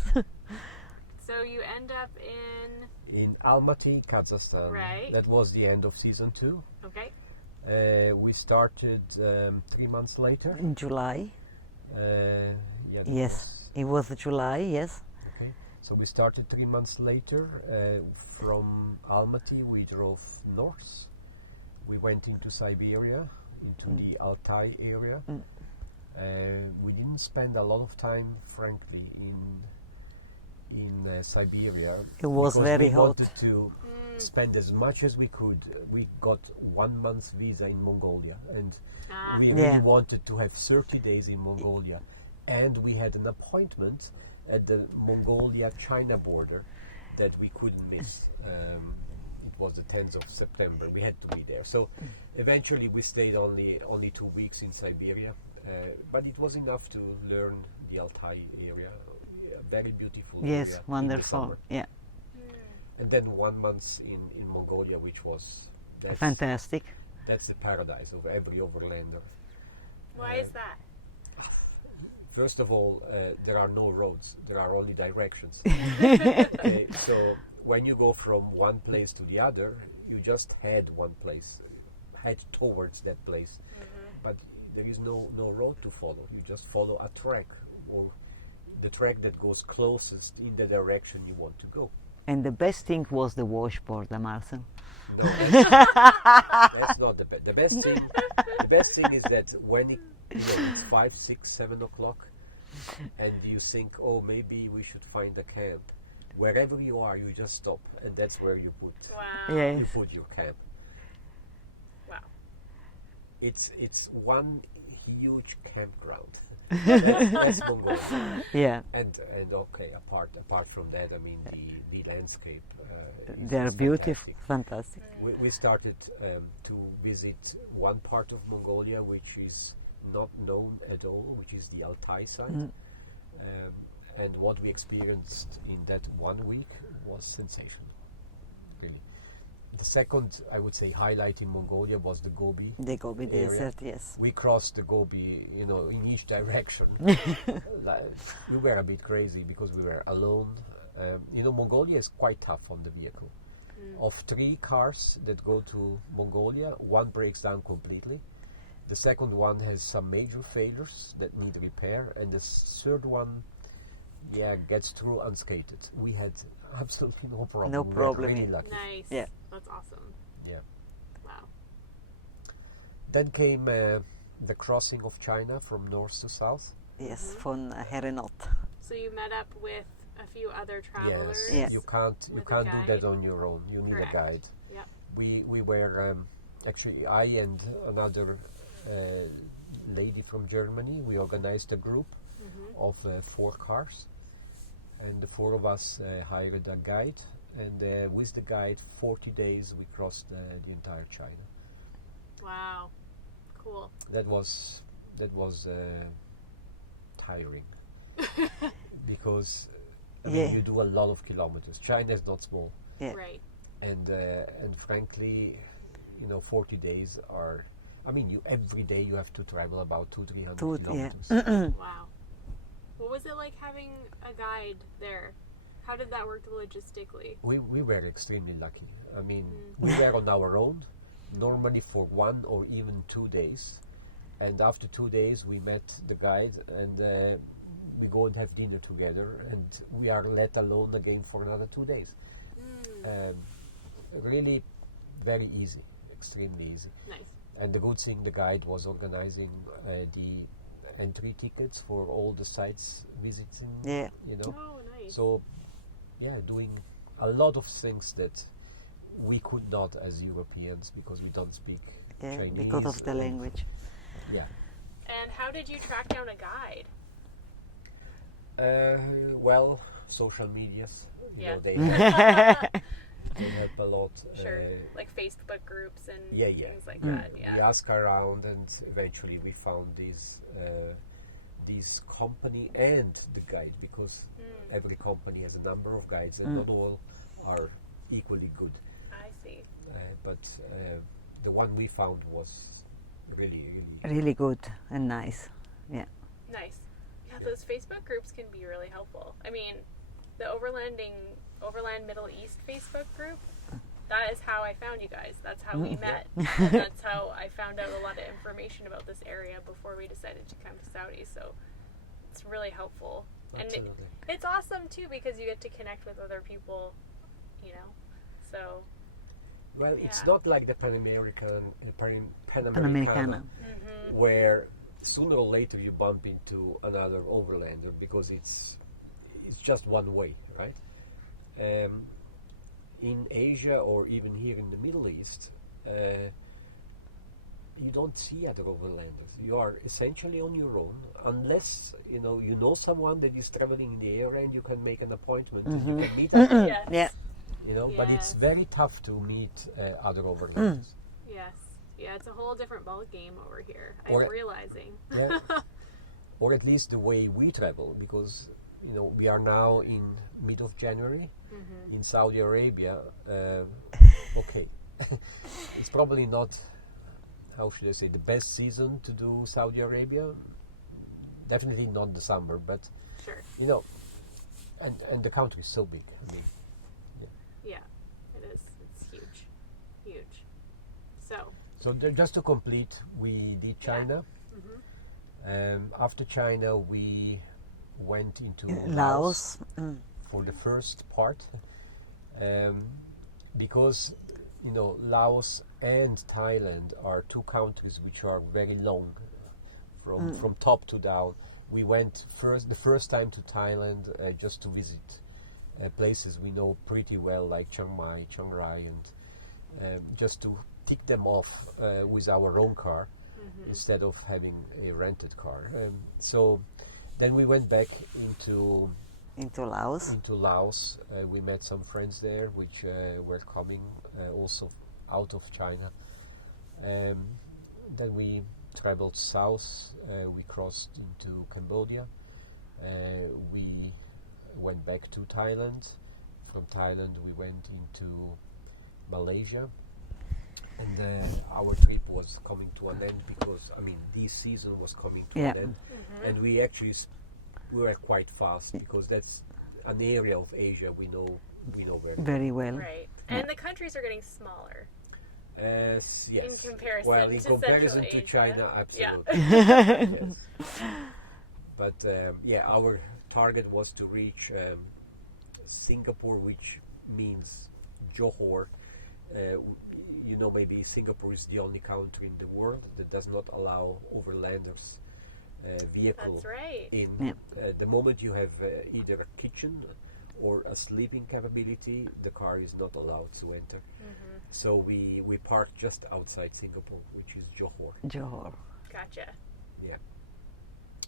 So you end up In Almaty, Kazakhstan. Right. That was the end of season 2. okay. We started 3 months later. In July. Yeah. that Yes. It was July, yes. Okay. So we started 3 months later. From Almaty, we drove north. We went into Siberia, into the Altai area. We didn't spend a lot of time, frankly, in Siberia. It was because very we hot. wanted to spend as much as we could. We got 1 month's visa in Mongolia, and we really Yeah. wanted to have 30 days in Mongolia. And we had an appointment at the Mongolia-China border that we couldn't miss. It was the 10th of September. We had to be there. So eventually we stayed only 2 weeks in Siberia, but it was enough to learn the Altai area. Very beautiful area. Yes, in the wonderful. summer. Yeah. And then 1 month in Mongolia, which was Fantastic. that's the paradise of every overlander. Why is that? First of all, there are no roads; there are only directions. So when you go from one place to the other, you just head towards that place. But there is no road to follow. You just follow a track, or the track that goes closest in the direction you want to go. And the best thing was the washboard, Marcel. No, that's not the best. The best thing is that when it's 5, 6, 7 o'clock, and you think, oh, maybe we should find a camp. Wherever you are, you just stop, and that's where you put Wow. Yes. you put your camp. Wow. It's one huge campground. That's Mongolia. Yeah. And okay, apart from that, I mean the landscape. They are is beautiful. fantastic. Fantastic. We started to visit one part of Mongolia which is not known at all, which is the Altai Site. And what we experienced in that 1 week was sensational. Really, The second, I would say, highlight in Mongolia was the Gobi. The Gobi area. Desert, yes. We crossed the Gobi, in each direction. We were a bit crazy because we were alone. Mongolia is quite tough on the vehicle. Of 3 cars that go to Mongolia, 1 breaks down completely. The second one has some major failures that need repair, and the third one, gets through unscathed. We had absolutely no problem. No We were problem, really yeah. lucky. Nice. Yeah. That's awesome. Yeah. Wow. Then came the crossing of China from north to south. Yes, from Herenot. So you met up with a few other travelers. Yes. You can't With a do that guide. on your own. You need Correct. a guide. Yep. We were actually, I and another lady from Germany, we organized a group of 4 cars, and the 4 of us hired a guide, and with the guide 40 days we crossed the entire China. Wow. Cool. That was tiring because you do a lot of kilometers. China is not small, Yeah. Right. and frankly, 40 days are. I mean, every day you have to travel about 200-300 kilometers. Wow. What was it like having a guide there? How did that work logistically? We were extremely lucky. I mean, we were on our own, normally for 1 or even 2 days, and after 2 days we met the guide, and we go and have dinner together, and we are let alone again for another 2 days. Really very easy, extremely easy. Nice. And the good thing, the guide was organizing the entry tickets for all the sites visiting. Yeah. Oh, nice. So, doing a lot of things that we could not as Europeans because we don't speak Yeah, Chinese. because of the language. Yeah. And how did you track down a guide? Well, social medias. Yeah. They help a lot. Sure. Like Facebook groups and Yeah. things like that. We Yeah. asked around, and eventually we found this company and the guide, because every company has a number of guides, and not all are equally good. I see. But the one we found was really Really good and nice. Yeah. Nice. Yeah, those Facebook groups can be really helpful. I mean, the Overland Middle East Facebook group, that is how I found you guys. That's how we met. And that's how I found out a lot of information about this area before we decided to come to Saudi. So it's really helpful. Absolutely. And it's awesome too because you get to connect with other people, So Well, it's Yeah. not like the Pan Americana, Panamericana. where sooner or later you bump into another overlander because it's just one way, right? In Asia or even here in the Middle East, you don't see other overlanders. You are essentially on your own, unless you know someone that is traveling in the area and you can make an appointment and you can meet them. yes. Yeah. But it's Yes. very tough to meet other overlanders. Yes. Yeah, it's a whole different ball game over here. Or- I'm realizing. Yeah. Or at least the way we travel, because we are now in mid of January in Saudi Arabia. Okay, it's probably not, how should I say, the best season to do Saudi Arabia. Definitely not the summer, but Sure. and the country is so big. I mean, Yeah, it is. It's huge. Huge. So, just to complete, we did China. After China, we went into Laos. for the first part, because Laos and Thailand are 2 countries which are very long from top to down. We went the first time to Thailand just to visit places we know pretty well, like Chiang Mai, Chiang Rai, and just to tick them off with our own car instead of having a rented car. So then we went back into Laos. We met some friends there which were coming also out of China. Then we traveled south. We crossed into Cambodia. We went back to Thailand. From Thailand we went into Malaysia, and our trip was coming to an end because this season was coming to an end, and we actually we were quite fast because that's an area of Asia we know very well. Right. And the countries are getting smaller. Yes. In comparison well, in to comparison Central to Asia. China, absolutely. Yeah. Yes. But our target was to reach Singapore, which means Johor. Maybe Singapore is the only country in the world that does not allow overlanders vehicle That's right. in. The moment you have either a kitchen or a sleeping capability, the car is not allowed to enter. So we parked just outside Singapore, which is Johor. Johor. Gotcha. Yeah.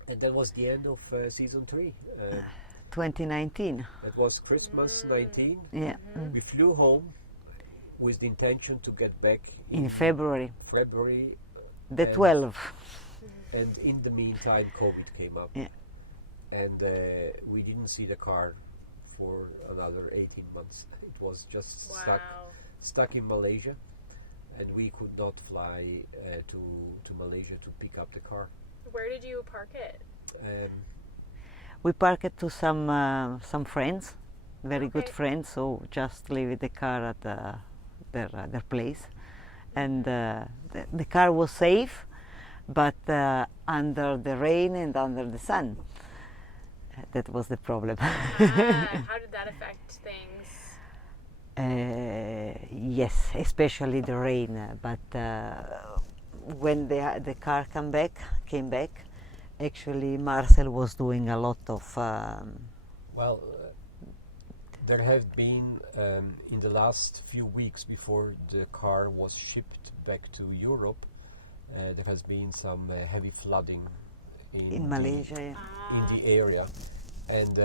And that was the end of season 3. 2019. That was Christmas 19. Yeah. We flew home with the intention to get back In February. The and- 12th. And in the meantime, COVID came up. Yeah. And we didn't see the car for another 18 months. It was just stuck in Malaysia, and we could not fly to Malaysia to pick up the car. Where did you park it? We parked it to some friends, very good Okay. friends, so just leave the car at their place. And the car was safe, but under the rain and under the sun. That was the problem. How did that affect things? Yes, especially the rain. But when the car came back, actually Marcel was doing a lot of. There have been in the last few weeks before the car was shipped back to Europe, there has been some heavy flooding in Malaysia. Yeah. in the area, and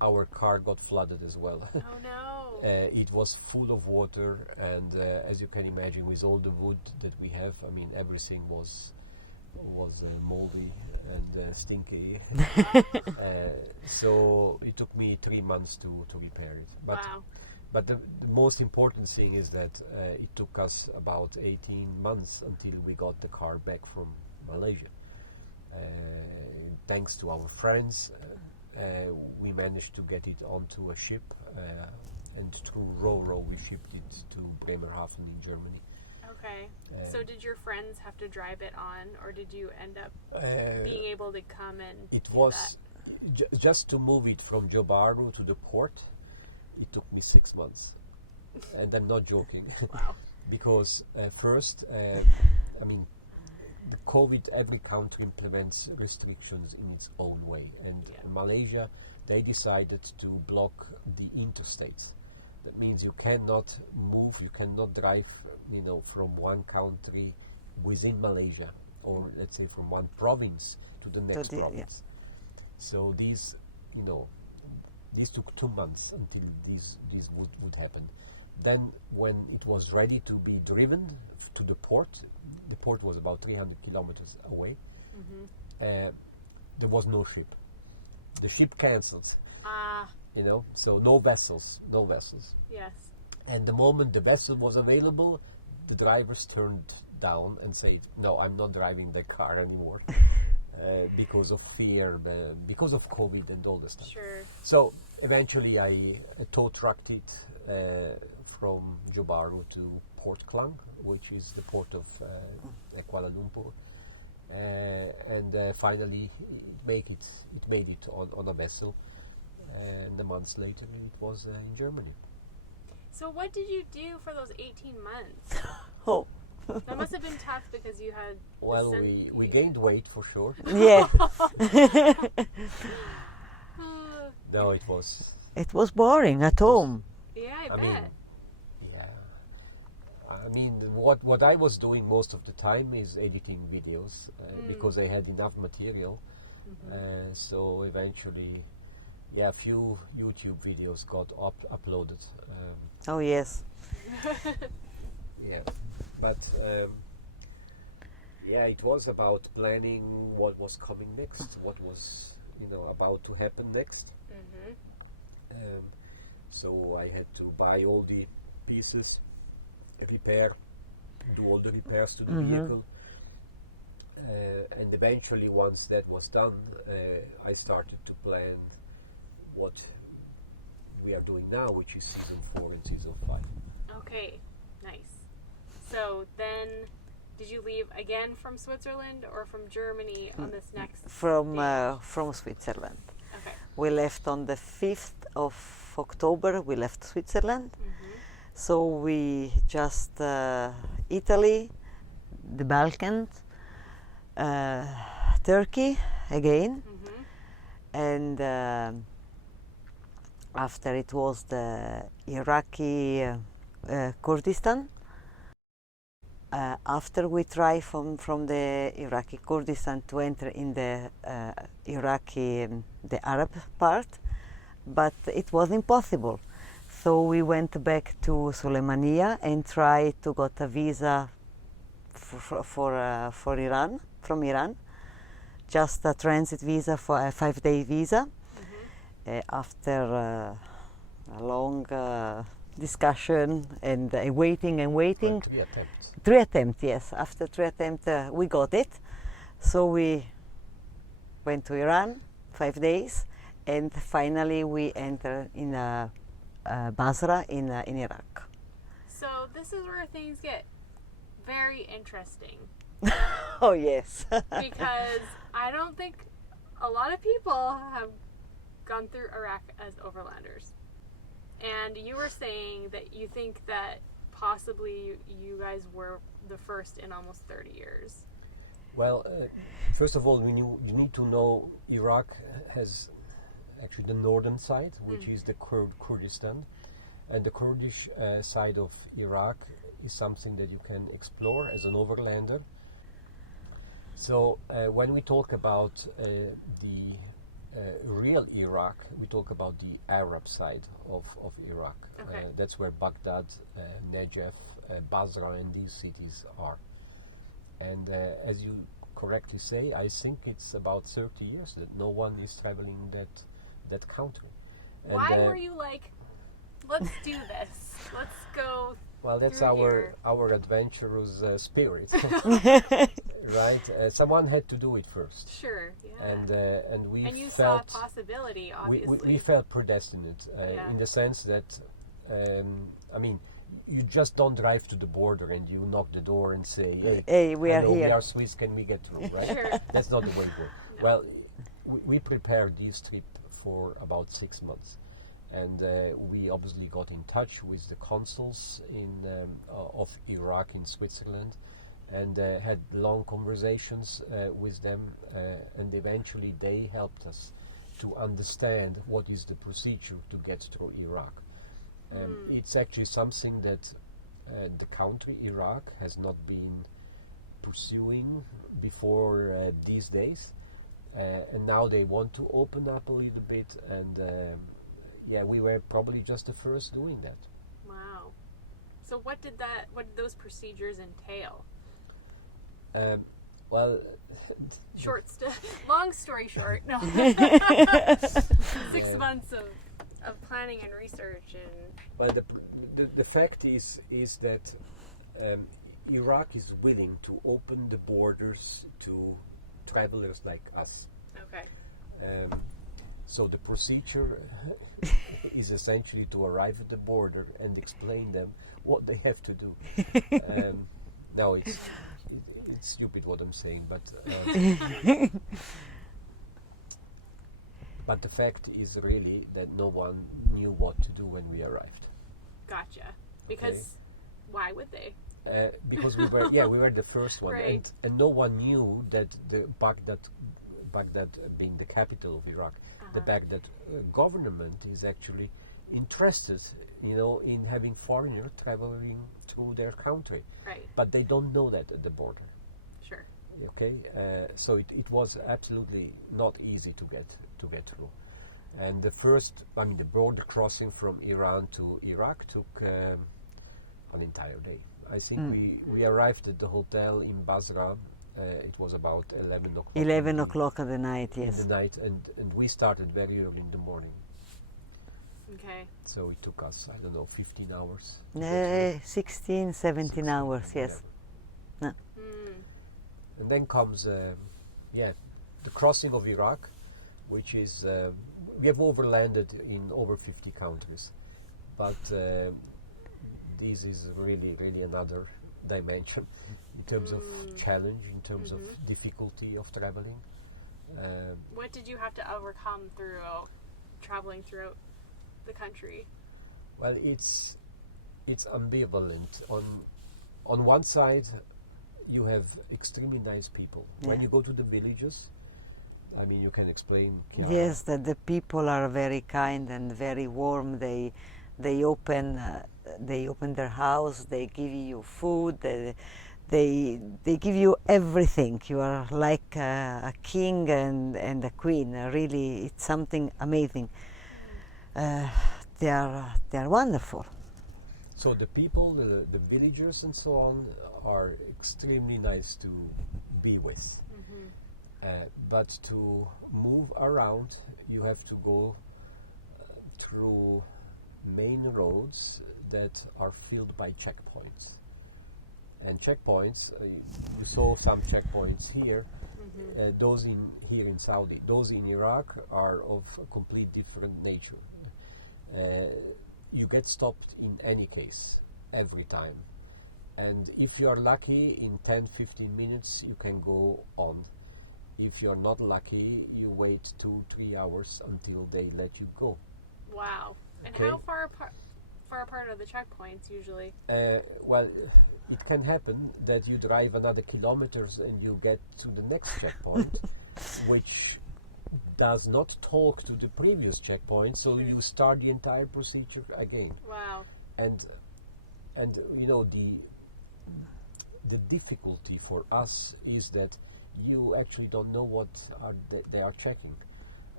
our car got flooded as well. Oh no! It was full of water, and as you can imagine, with all the wood that we have, everything was moldy and stinky. So it took me 3 months to repair it. But the most important thing is that it took us about 18 months until we got the car back from Malaysia. Thanks to our friends, we managed to get it onto a ship, and through Ro-Ro we shipped it to Bremerhaven in Germany. Okay. So did your friends have to drive it on, or did you end up being able to come and It do was that? just to move it from Giordano to the port. It took me 6 months, and I'm not joking. Wow. Because first, the COVID, every country implements restrictions in its own way, and in Malaysia they decided to block the interstates. That means you cannot move, you cannot drive, from one country within Malaysia, or let's say from one province to the next province. So these took 2 months until these would happen. Then when it was ready to be driven to the port was about 300 kilometers away. There was no ship. The ship cancelled. So no vessels. Yes. And the moment the vessel was available, the drivers turned down and said, "No, I'm not driving the car anymore," because of fear, because of COVID and all this stuff. Sure. So eventually I tow trucked it from Johor to Port Klang, which is the port of Kuala Lumpur, and finally it made it on a vessel, and a month later it was in Germany. So what did you do for those 18 months? Oh. That must have been tough because you had. Well, we gained weight for sure. Yeah. No, it was. It was boring at home. Yeah, I bet. What I was doing most of the time is editing videos because I had enough material. So eventually, a few YouTube videos got uploaded. Oh yes. But it was about planning what was coming next, what was about to happen next. So I had to buy all the pieces do all the repairs to the vehicle. And eventually, once that was done, I started to plan what we are doing now, which is season 4 and season 5. Okay, nice. So then, did you leave again from Switzerland or from Germany on this next? From Switzerland. Okay. We left on the 5th of October. We left Switzerland. So we just Italy, the Balkans, Turkey again, and after it was the Iraqi Kurdistan. After we tried from the Iraqi Kurdistan to enter in the Iraqi, the Arab part, but it was impossible. So we went back to Suleimania and tried to get a visa for Iran, from Iran, just a transit visa for a 5-day visa. After a long discussion and waiting and waiting. 3 attempts. 3 attempts, yes. After 3 attempts, we got it. So we went to Iran, 5 days, and finally we entered in Basra in Iraq. So this is where things get very interesting. Oh yes. Because I don't think a lot of people have gone through Iraq as overlanders. And you were saying that you think that possibly you guys were the first in almost 30 years. Well, first of all, you need to know Iraq has actually the northern side, which is the Kurdistan, and the Kurdish side of Iraq is something that you can explore as an overlander. So when we talk about the real Iraq, we talk about the Arab side of Iraq. Okay. That's where Baghdad, Najaf, Basra and these cities are. And as you correctly say, I think it's about 30 years that no one is traveling that country. Why were you like, let's do this, let's go? Well, that's through our adventurous spirit, right? Someone had to do it first. Sure, yeah. And we and you felt saw a possibility, obviously. we felt predestined in the sense that I mean, you just don't drive to the border and you knock the door and say, "Hey, we are hello, here. We are Swiss. Can we get through?" Right? Sure. That's not the way it works. No. Well, we prepared this trip for about 6 months. And we obviously got in touch with the consuls of Iraq in Switzerland and had long conversations with them, and eventually they helped us to understand what is the procedure to get through Iraq. It's actually something that the country Iraq has not been pursuing before these days, and now they want to open up a little bit, and we were probably just the first doing that. Wow. So what did those procedures entail? Well, long story short, no. 6 months of planning and research and. Well, the fact is that Iraq is willing to open the borders to travelers like us. Okay. So the procedure is essentially to arrive at the border and explain them what they have to do. Now it's stupid what I'm saying, but but the fact is really that no one knew what to do when we arrived. Gotcha. Because why would they? Because we were the first one, right. and no one knew that the Baghdad being the capital of Iraq, the Baghdad government is actually interested, in having foreigners traveling through their country. Right. But they don't know that at the border. Sure. Okay, so it was absolutely not easy to get through, and the border crossing from Iran to Iraq took an entire day. I think we arrived at the hotel in Basra. It was about 11 o'clock. 11 o'clock at the night, yes. In the night, and we started very early in the morning. Okay. So it took us, I don't know, 15 hours. 16, 17 hours, yes. Yeah. And then comes, the crossing of Iraq, which is, we have overlanded in over 50 countries, but this is really, really another dimension in terms of challenge, in terms of difficulty of traveling. What did you have to overcome through traveling throughout the country? Well, it's ambivalent. On one side, you have extremely nice people. Yeah. When you go to the villages, I mean, you can explain, Chiara. Yes, that the people are very kind and very warm. They open their house. They give you food. They give you everything. You are like a king and a queen. Really, it's something amazing. They are wonderful. So the people, the villagers and so on, are extremely nice to be with. But to move around, you have to go through main roads that are filled by checkpoints. And checkpoints, we saw some checkpoints here. Those here in Saudi, those in Iraq are of a complete different nature. You get stopped in any case, every time. And if you are lucky, in 10-15 minutes you can go on. If you're not lucky, you wait 2-3 hours until they let you go. Wow. And Okay. how far apart are the checkpoints usually? Well, it can happen that you drive another kilometers and you get to the next checkpoint, which does not talk to the previous checkpoint, so Sure. you start the entire procedure again. Wow. And you know, the difficulty for us is that you actually don't know what they are checking.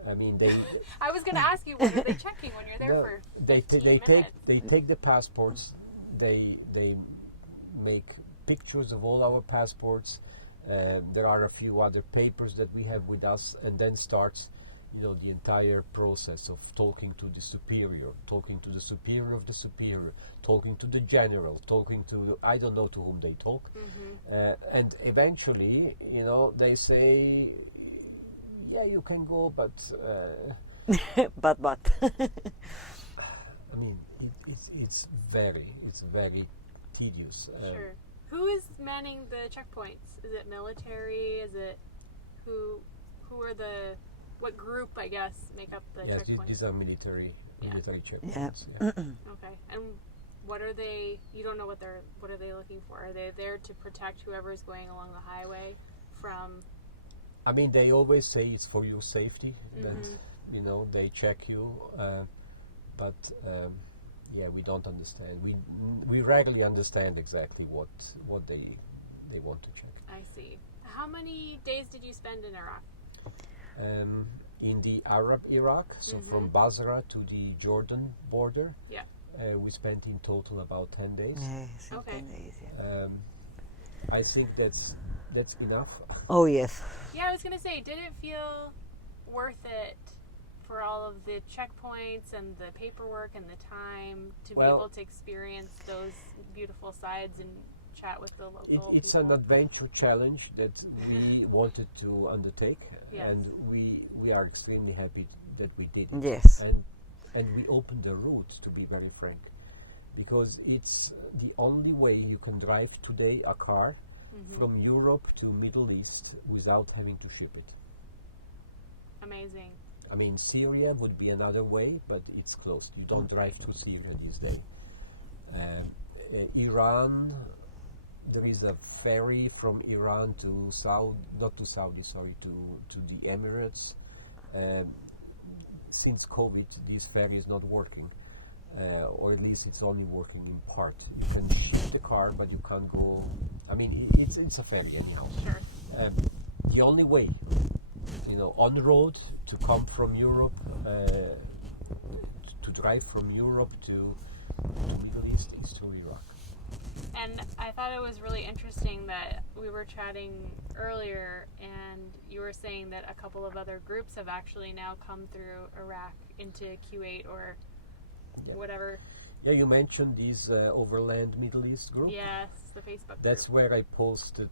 I mean, they I was going to ask you, what are they checking when you're there no, for they 15 take minutes? the passports. They make pictures of all our passports. There are a few other papers that we have with us, and then starts, you know, the entire process of talking to the superior of the superior, talking to the general, talking to I don't know to whom they talk, and eventually, you know, they say, yeah, you can go, but but I mean, it's very tedious. Sure. Who is manning the checkpoints? Is it military? Is it who are what group, I guess, make up the Yes, checkpoints? these are military Yeah. checkpoints. Yeah. Okay. And what are they? You don't know what are they looking for? Are they there to protect whoever's going along the highway from? I mean, they always say it's for your safety that, you know, they check you, but yeah, we don't understand. We rarely understand exactly what they want to check. I see. How many days did you spend in Iraq? In the Arab Iraq, so from Basra to the Jordan border, Yeah. we spent in total about 10 days. yes, Okay. 10 days, yeah. I think that's enough. Oh yes. Yeah, I was gonna say, did it feel worth it for all of the checkpoints and the paperwork and the time to be Well, able to experience those beautiful sides and chat with the local It's people? an adventure challenge that we wanted to undertake, Yes. and we are extremely happy that we did. Yes. And we opened the route, to be very frank, because it's the only way you can drive today a car from Europe to Middle East without having to ship it. Amazing. I mean, Syria would be another way, but it's closed. You don't drive to Syria these days. Iran, there is a ferry from Iran to to the Emirates. Since COVID, this ferry is not working, or at least it's only working in part. You can ship the car, but you can't go. I mean, it's a ferry anyhow. Sure. The only way, you know, on the road to come from Europe, to drive from Europe to Middle East is to Iraq. And I thought it was really interesting that we were chatting earlier and you were saying that a couple of other groups have actually now come through Iraq into Kuwait or Yeah. whatever. Yeah, you mentioned these Overland Middle East group. Yes, the Facebook That's group. where I posted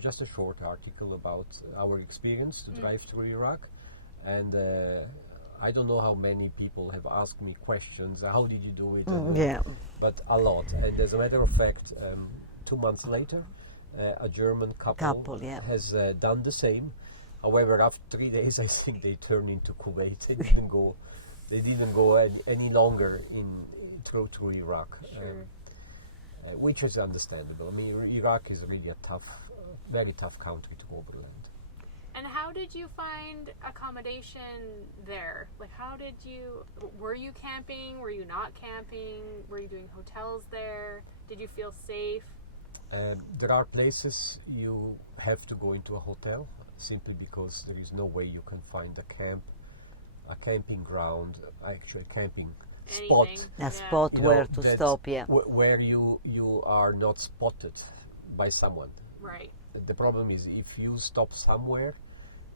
just a short article about our experience to drive through Iraq, and I don't know how many people have asked me questions. How did you do it? Yeah. But a lot. And as a matter of fact, 2 months later, a German couple yeah. has done the same. However, after 3 days, I think they turned into Kuwait. They didn't go. They didn't go any longer through Iraq. Sure. Which is understandable. I mean, Iraq is really a tough, very tough country to overland. And how did you find accommodation there? Like, were you camping? Were you not camping? Were you doing hotels there? Did you feel safe? There are places you have to go into a hotel simply because there is no way you can find a camping ground, actually camping spot. A spot where to stop, yeah. Where you are not spotted by someone. Right. The problem is if you stop somewhere,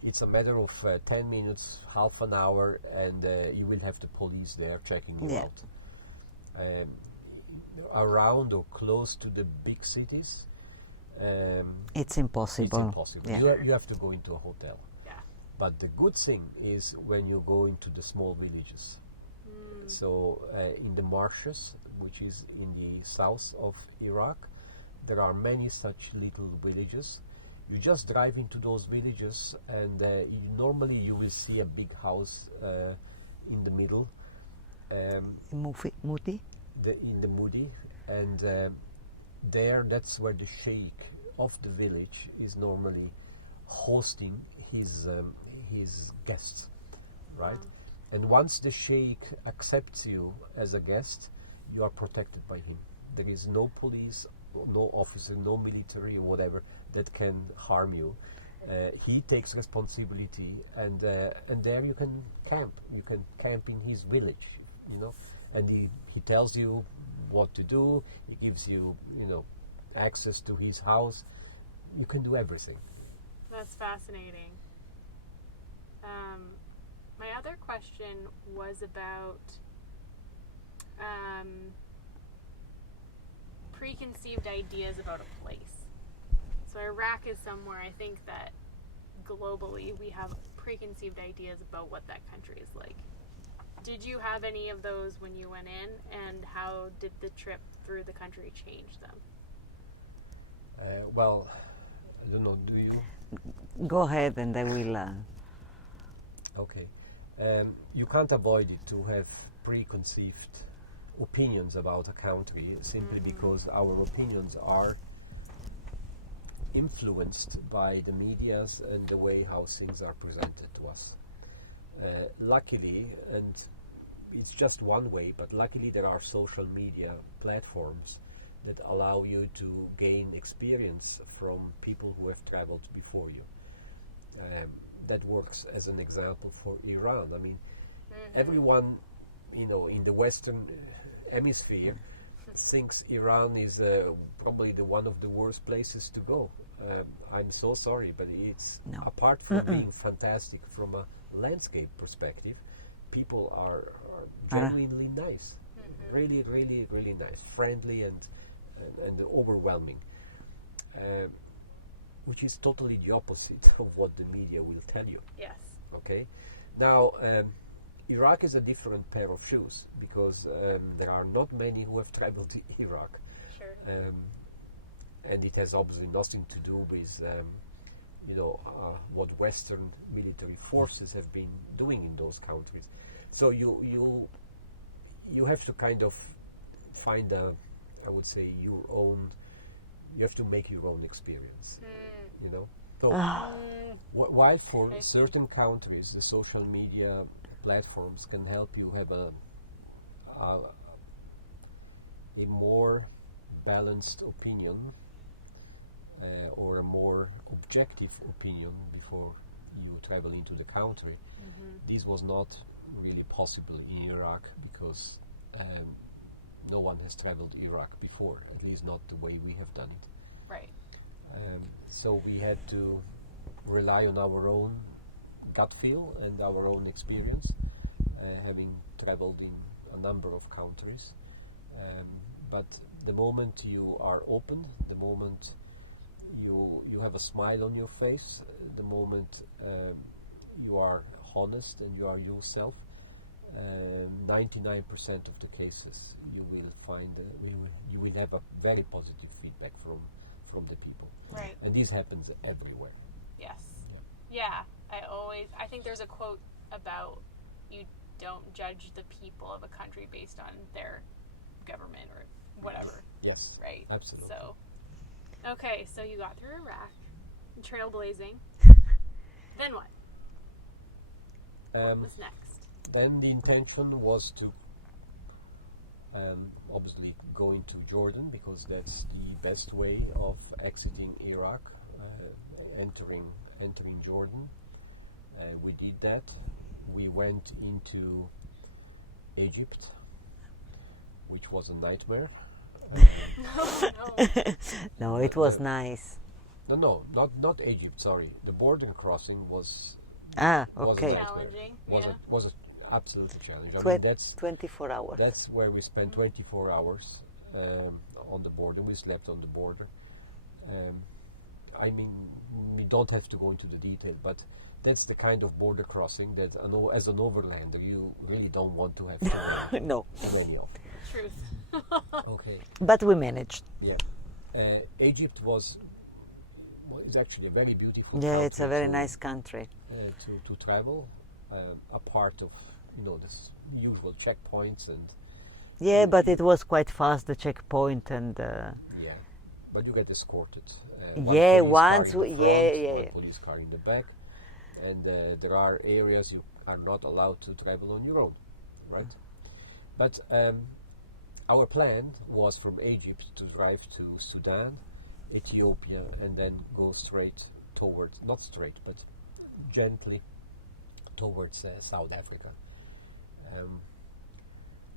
it's a matter of 10 minutes, half an hour, and you will have the police there checking you out. Around or close to the big cities, it's impossible. It's impossible. Yeah. You have to go into a hotel. Yeah. But the good thing is when you go into the small villages. So in the marshes, which is in the south of Iraq, there are many such little villages. You just drive into those villages, and normally you will see a big house in the middle. Muti? In the Mudi, and that's where the sheikh of the village is normally hosting his guests, right? And once the sheikh accepts you as a guest, you are protected by him. There is no police, no officer, no military or whatever that can harm you. He takes responsibility, and there you can camp. You can camp in his village, and he tells you what to do. He gives you, access to his house. You can do everything. That's fascinating. My other question was about preconceived ideas about a place. So Iraq is somewhere I think that globally we have preconceived ideas about what that country is like. Did you have any of those when you went in, and how did the trip through the country change them? Well, I don't know, do you? Go ahead and I will... Okay. You can't avoid it to have preconceived opinions about a country simply because our opinions are influenced by the medias and the way how things are presented to us. Luckily, and it's just one way, but luckily there are social media platforms that allow you to gain experience from people who have traveled before you. That works as an example for Iran. I mean, everyone, in the Western Hemisphere thinks Iran is probably one of the worst places to go. I'm so sorry, but it's apart from being fantastic from a landscape perspective, people are genuinely nice, really, really, really nice, friendly and overwhelming, which is totally the opposite of what the media will tell you. Yes. Okay. Now, Iraq is a different pair of shoes because there are not many who have traveled to Iraq. Sure. And it has obviously nothing to do with what Western military forces have been doing in those countries. So you have to kind of find I would say your own. You have to make your own experience. So while for certain countries the social media platforms can help you have a more balanced opinion or a more objective opinion before you travel into the country. This was not really possible in Iraq because no one has traveled Iraq before, at least not the way we have done it. Right. So we had to rely on our own gut feel and our own experience, having traveled in a number of countries. But the moment you are open, the moment you have a smile on your face, the moment you are honest and you are yourself, 99% of the cases you will find you will have a very positive feedback from the people. Right. And this happens everywhere. Yes. Yeah. I think there's a quote about you don't judge the people of a country based on their government or whatever. Yes. Right. Absolutely. So, okay, so you got through Iraq, trailblazing. Then what? What was next? Then the intention was to obviously go into Jordan, because that's the best way of exiting Iraq, entering Jordan. We did that. We went into Egypt, which was a nightmare. No, it was nice. No, not Egypt. Sorry, the border crossing was okay. Challenging. Was absolutely challenging. Twe- that's 24 hours. That's where we spent 24 hours on the border. We slept on the border. I mean, we don't have to go into the detail, but that's the kind of border crossing that, as an overlander, you really don't want to have to No. do any of. Truth. Okay. But we managed. Yeah. Egypt is actually a very beautiful Yeah, country it's a very to- nice country. to travel, a part of this usual checkpoints and Yeah, but it was quite fast, the checkpoint, and yeah, but you get escorted. Yeah, one once police car in the yeah, front, yeah, one yeah. police car in the back, and there are areas you are not allowed to travel on your own, right? But our plan was from Egypt to drive to Sudan, Ethiopia, and then go straight towards, not straight, but gently towards South Africa.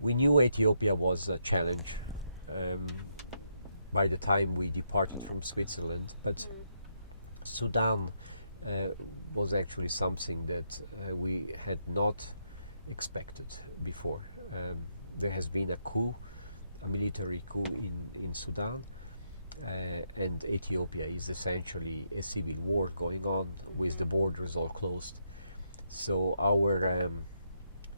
We knew Ethiopia was a challenge by the time we departed from Switzerland, but Sudan was actually something that we had not expected before. There has been a military coup in Sudan, and Ethiopia is essentially a civil war going on with the borders all closed. So our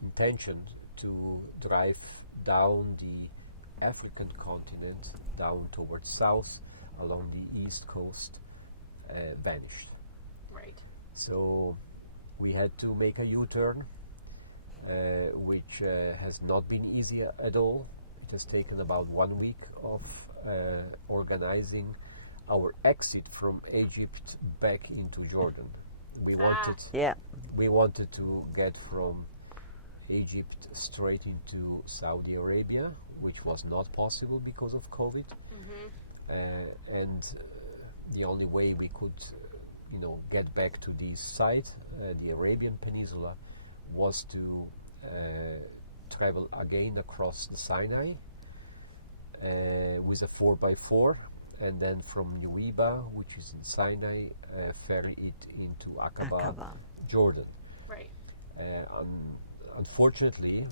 intention to drive down the African continent, down towards south, along the east coast, vanished. Right. So we had to make a U-turn, which has not been easy at all. It has taken about 1 week of organizing our exit from Egypt back into Jordan. We wanted to get from Egypt straight into Saudi Arabia, which was not possible because of COVID. And the only way we could get back to this site, the Arabian Peninsula, was to travel again across the Sinai with a 4x4, and then from Nuiba, which is in Sinai, ferry it into Aqaba, Jordan. Right. Unfortunately,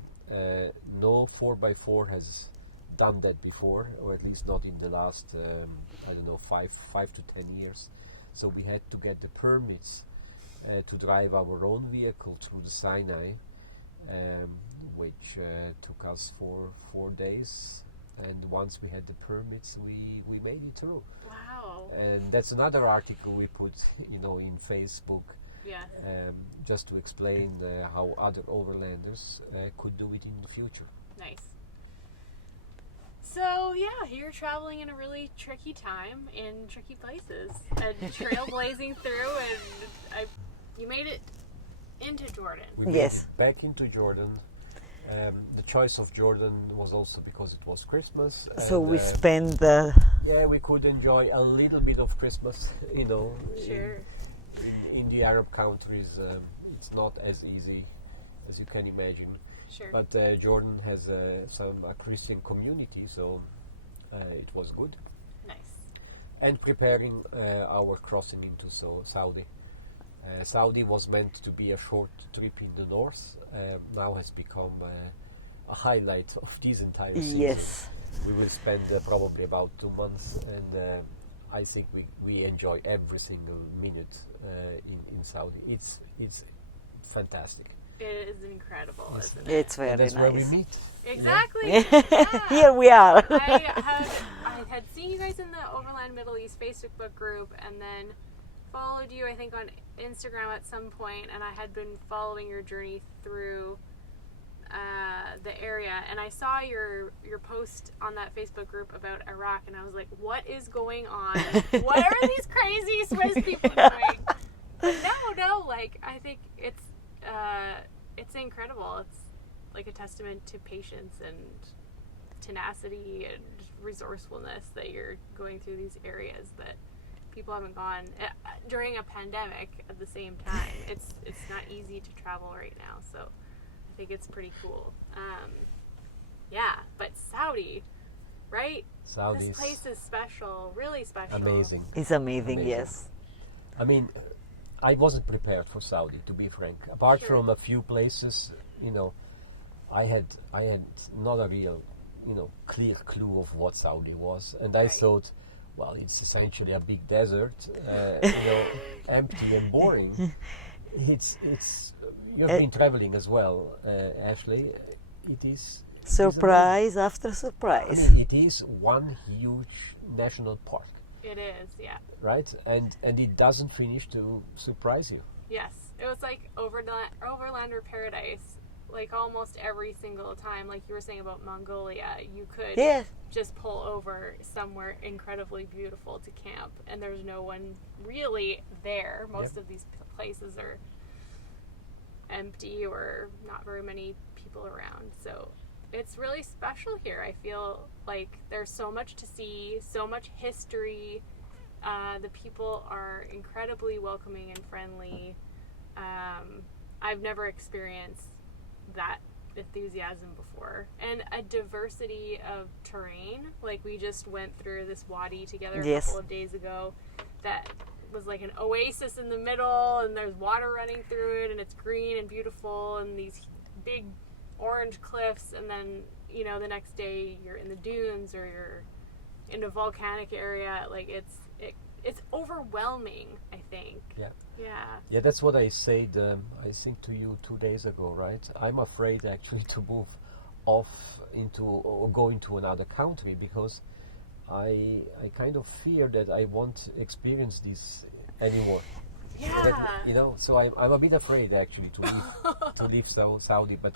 no 4x4 has done that before, or at least not in the last, 5 to 10 years. So we had to get the permits to drive our own vehicle through the Sinai, which took us for 4 days. And once we had the permits, we made it through. Wow. And that's another article we put, in Facebook. Yeah. Just to explain how other overlanders could do it in the future. Nice. So yeah, you're traveling in a really tricky time in tricky places and trailblazing through, and you made it into Jordan. We made Yes. it back into Jordan. The choice of Jordan was also because it was Christmas. So and, we spent we could enjoy a little bit of Christmas, Sure. in the Arab countries. It's not as easy as you can imagine. Sure. But Jordan has a Christian community, so it was good. Nice. And preparing our crossing into Saudi. Saudi was meant to be a short trip in the north, now has become a highlight of this entire season. Yes. We will spend probably about 2 months, and I think we enjoy every single minute in Saudi. It's fantastic. It is incredible, isn't it? It's very And that's nice. where we meet. Exactly. Yeah. Yeah. Here we are. I had seen you guys in the Overland Middle East Facebook group, and then followed you, I think, on Instagram at some point, and I had been following your journey through the area, and I saw your post on that Facebook group about Iraq, and I was like, what is going on? What are these crazy Swiss people doing? But no, like, I think it's incredible. It's like a testament to patience and tenacity and resourcefulness that you're going through these areas that people haven't gone during a pandemic at the same time. It's not easy to travel right now, so I think it's pretty cool. Yeah, but Saudi, right? Saudi This place is special, really special. amazing. It's amazing, Amazing. yes. I mean, I wasn't prepared for Saudi, to be frank. Apart Sure. from a few places, I had not a real, clear clue of what Saudi was, and I Right. thought, well, it's essentially a big desert, empty and boring. It's you've been traveling as well, Ashley. It is Surprise after I surprise. mean, it is one huge national park, It is, yeah. right? And it doesn't finish to surprise you. Yes, it was like Overlander paradise. Like almost every single time, like you were saying about Mongolia, you could Yes. just pull over somewhere incredibly beautiful to camp, and there's no one really there. Most Yep. of these places are empty or not very many people around. So it's really special here. I feel like there's so much to see, so much history. The people are incredibly welcoming and friendly. I've never experienced that enthusiasm before, and a diversity of terrain. Like we just went through this wadi together a Yes. couple of days ago that was like an oasis in the middle, and there's water running through it, and it's green and beautiful, and these big orange cliffs, and then the next day you're in the dunes or you're in a volcanic area. Like it's overwhelming, I think. Yeah. Yeah. That's what I said, I think, to you 2 days ago, right? I'm afraid actually to move off into or go into another country because I kind of fear that I won't experience this anymore. Yeah. That, so I'm a bit afraid actually to leave Saudi, but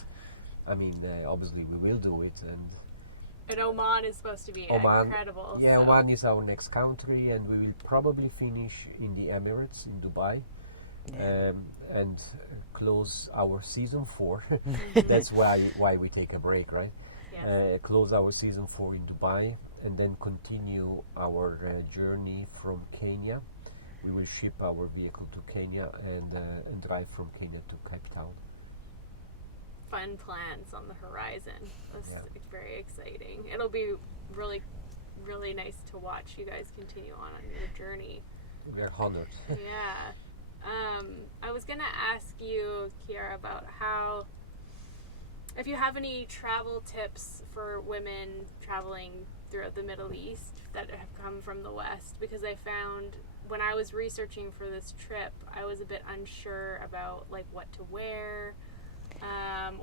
I mean, obviously we will do it. And Oman is supposed to be Oman, incredible. yeah, so. Oman is our next country, and we will probably finish in the Emirates, in Dubai, and close our season 4. That's why we take a break, right? Yes. Close our season 4 in Dubai, and then continue our journey from Kenya. We will ship our vehicle to Kenya and drive from Kenya to Cape Town. Fun plans on the horizon. That's Yeah. very exciting. It'll be really, really nice to watch you guys continue on your journey. We are honored. Yeah. I was gonna ask you, Chiara, about if you have any travel tips for women traveling throughout the Middle East that have come from the West, because I found when I was researching for this trip, I was a bit unsure about like what to wear,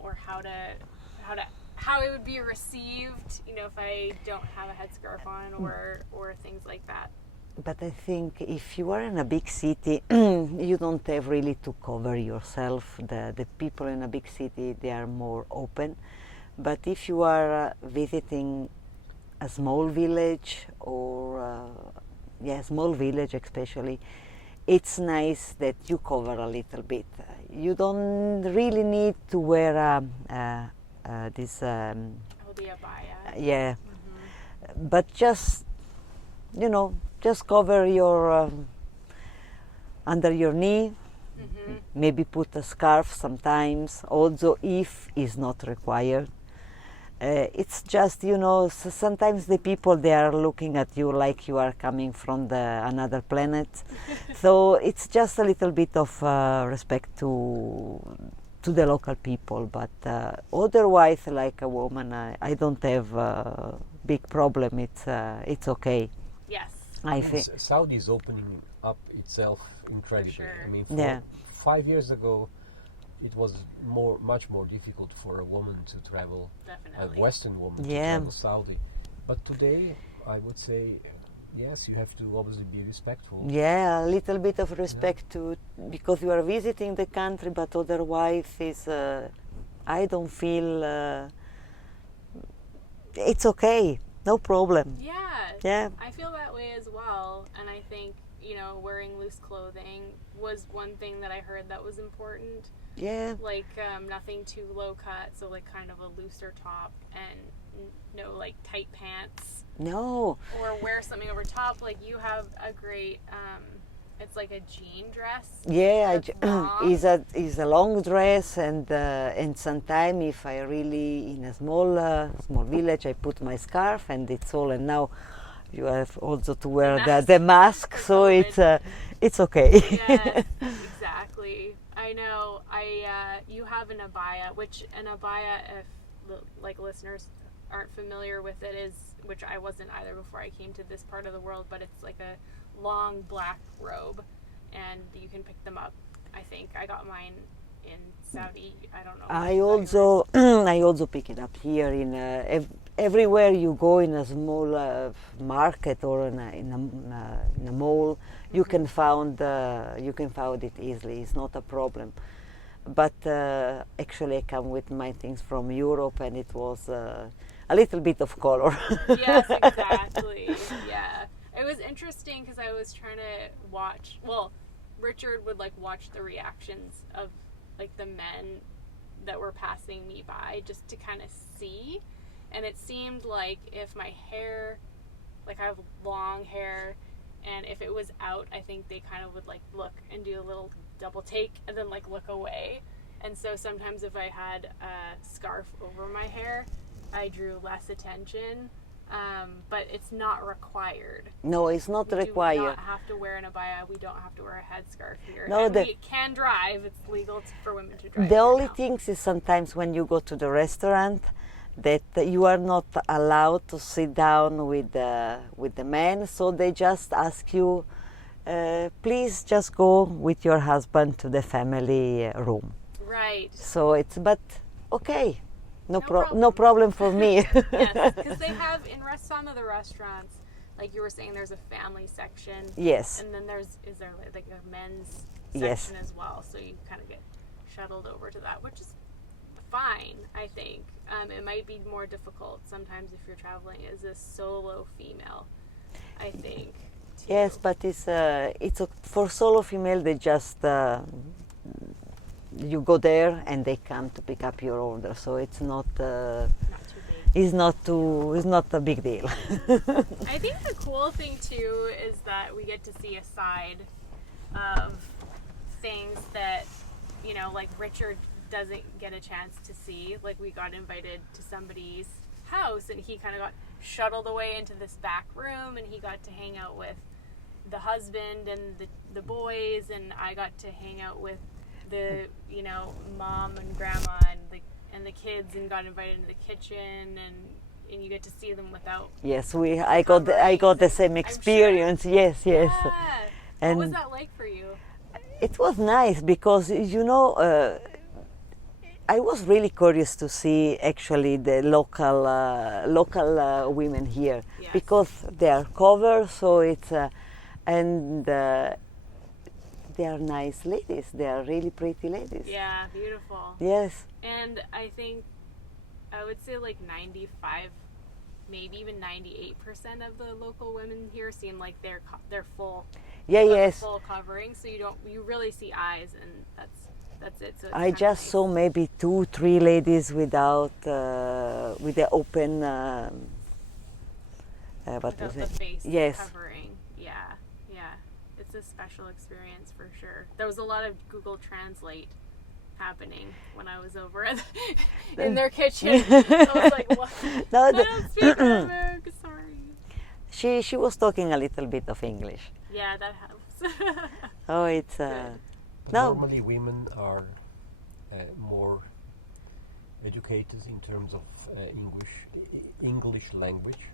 or how it would be received, if I don't have a headscarf on or things like that. But I think if you are in a big city, you don't have really to cover yourself. The people in a big city, they are more open. But if you are visiting a small village or small village especially, it's nice that you cover a little bit. You don't really need to wear this. Oh, the abaya. Yeah, Mm-hmm. but just cover your under your knee. Mm-hmm. Maybe put a scarf sometimes. Also, if is not required. It's just sometimes the people, they are looking at you like you are coming from another planet. So it's just a little bit of respect to to the local people. But otherwise, like a woman, I don't have a big problem. It's okay. Yes. I think. Saudi is opening up itself incredibly. sure. I mean, 5 years ago, it was much more difficult for a woman to travel, Definitely. a Western woman to travel Saudi. But today, I would say, yes, you have to obviously be respectful. Yeah, a little bit of respect to, because you are visiting the country, but otherwise is I don't feel it's okay, no problem. Yeah. I feel that way as well, and I think, you know, wearing loose clothing was one thing that I heard that was important. Yeah. Like nothing too low cut, so like kind of a looser top and no like tight pants. No. Or wear something over top. Like you have a great, it's like a jean dress. Yeah, is a long dress, and sometimes if I really in a small village, I put my scarf and it's all. And now you have also to wear the mask, so it's okay. Yeah, exactly. I know. You have an abaya, which an abaya, if like listeners aren't familiar with it, is, which I wasn't either before I came to this part of the world, but it's like a long black robe, and you can pick them up. I think I got mine in Saudi. I don't know. I also pick it up here in everywhere you go in a small market or in a mall. You can find it easily. It's not a problem. But actually, I come with my things from Europe, and it was a little bit of color. Yes, exactly. Yeah, it was interesting because I was trying to watch. Well, Richard would like watch the reactions of like the men that were passing me by just to kind of see, and it seemed like if my hair, like I have long hair, and if it was out, I think they kind of would like look and do a little double take and then like look away. And so sometimes if I had a scarf over my hair, I drew less attention, but it's not required. No, it's not required. We do not have to wear an abaya. We don't have to wear a headscarf here. No, and we can drive. It's legal for women to drive. The only now. thing is sometimes when you go to the restaurant, that you are not allowed to sit down with the men, so they just ask you, please just go with your husband to the family room. Right. So but okay, no problem for me. Yes, because they have in some of the restaurants, like you were saying, there's a family section. Yes. And then is there like a men's section as well, so you kind of get shuttled over to that, which is fine, I think. It might be more difficult sometimes if you're traveling as a solo female, I think. Too. Yes, but it's for solo female. They just you go there and they come to pick up your order, so it's not too big. It's not a big deal. I think the cool thing too is that we get to see a side of things that, you know, like Richard doesn't get a chance to see. Like we got invited to somebody's house and he kind of got shuttled away into this back room and he got to hang out with the husband and the boys, and I got to hang out with the, you know, mom and grandma and the kids, and got invited into the kitchen, and you get to see them without. Yes, I got the same experience. Sure. Yes. Yeah. And what was that like for you? It was nice because, you know, I was really curious to see actually the local women here. Yes. Because they are covered, so it's and they are nice ladies. They are really pretty ladies. Yeah, beautiful. Yes. And I think I would say like 95, maybe even 98% of the local women here seem like they're full. Yeah. Yes. Full covering, so you really see eyes, and that's it. So I just saw maybe 2-3 ladies without with the open. Without the face covering. Yeah. It's a special experience for sure. There was a lot of Google Translate happening when I was over in their kitchen. I was like, what? No, I don't speak Arabic, sorry. She was talking a little bit of English. Yeah, that helps. Oh, it's Normally women are more educated in terms of English language.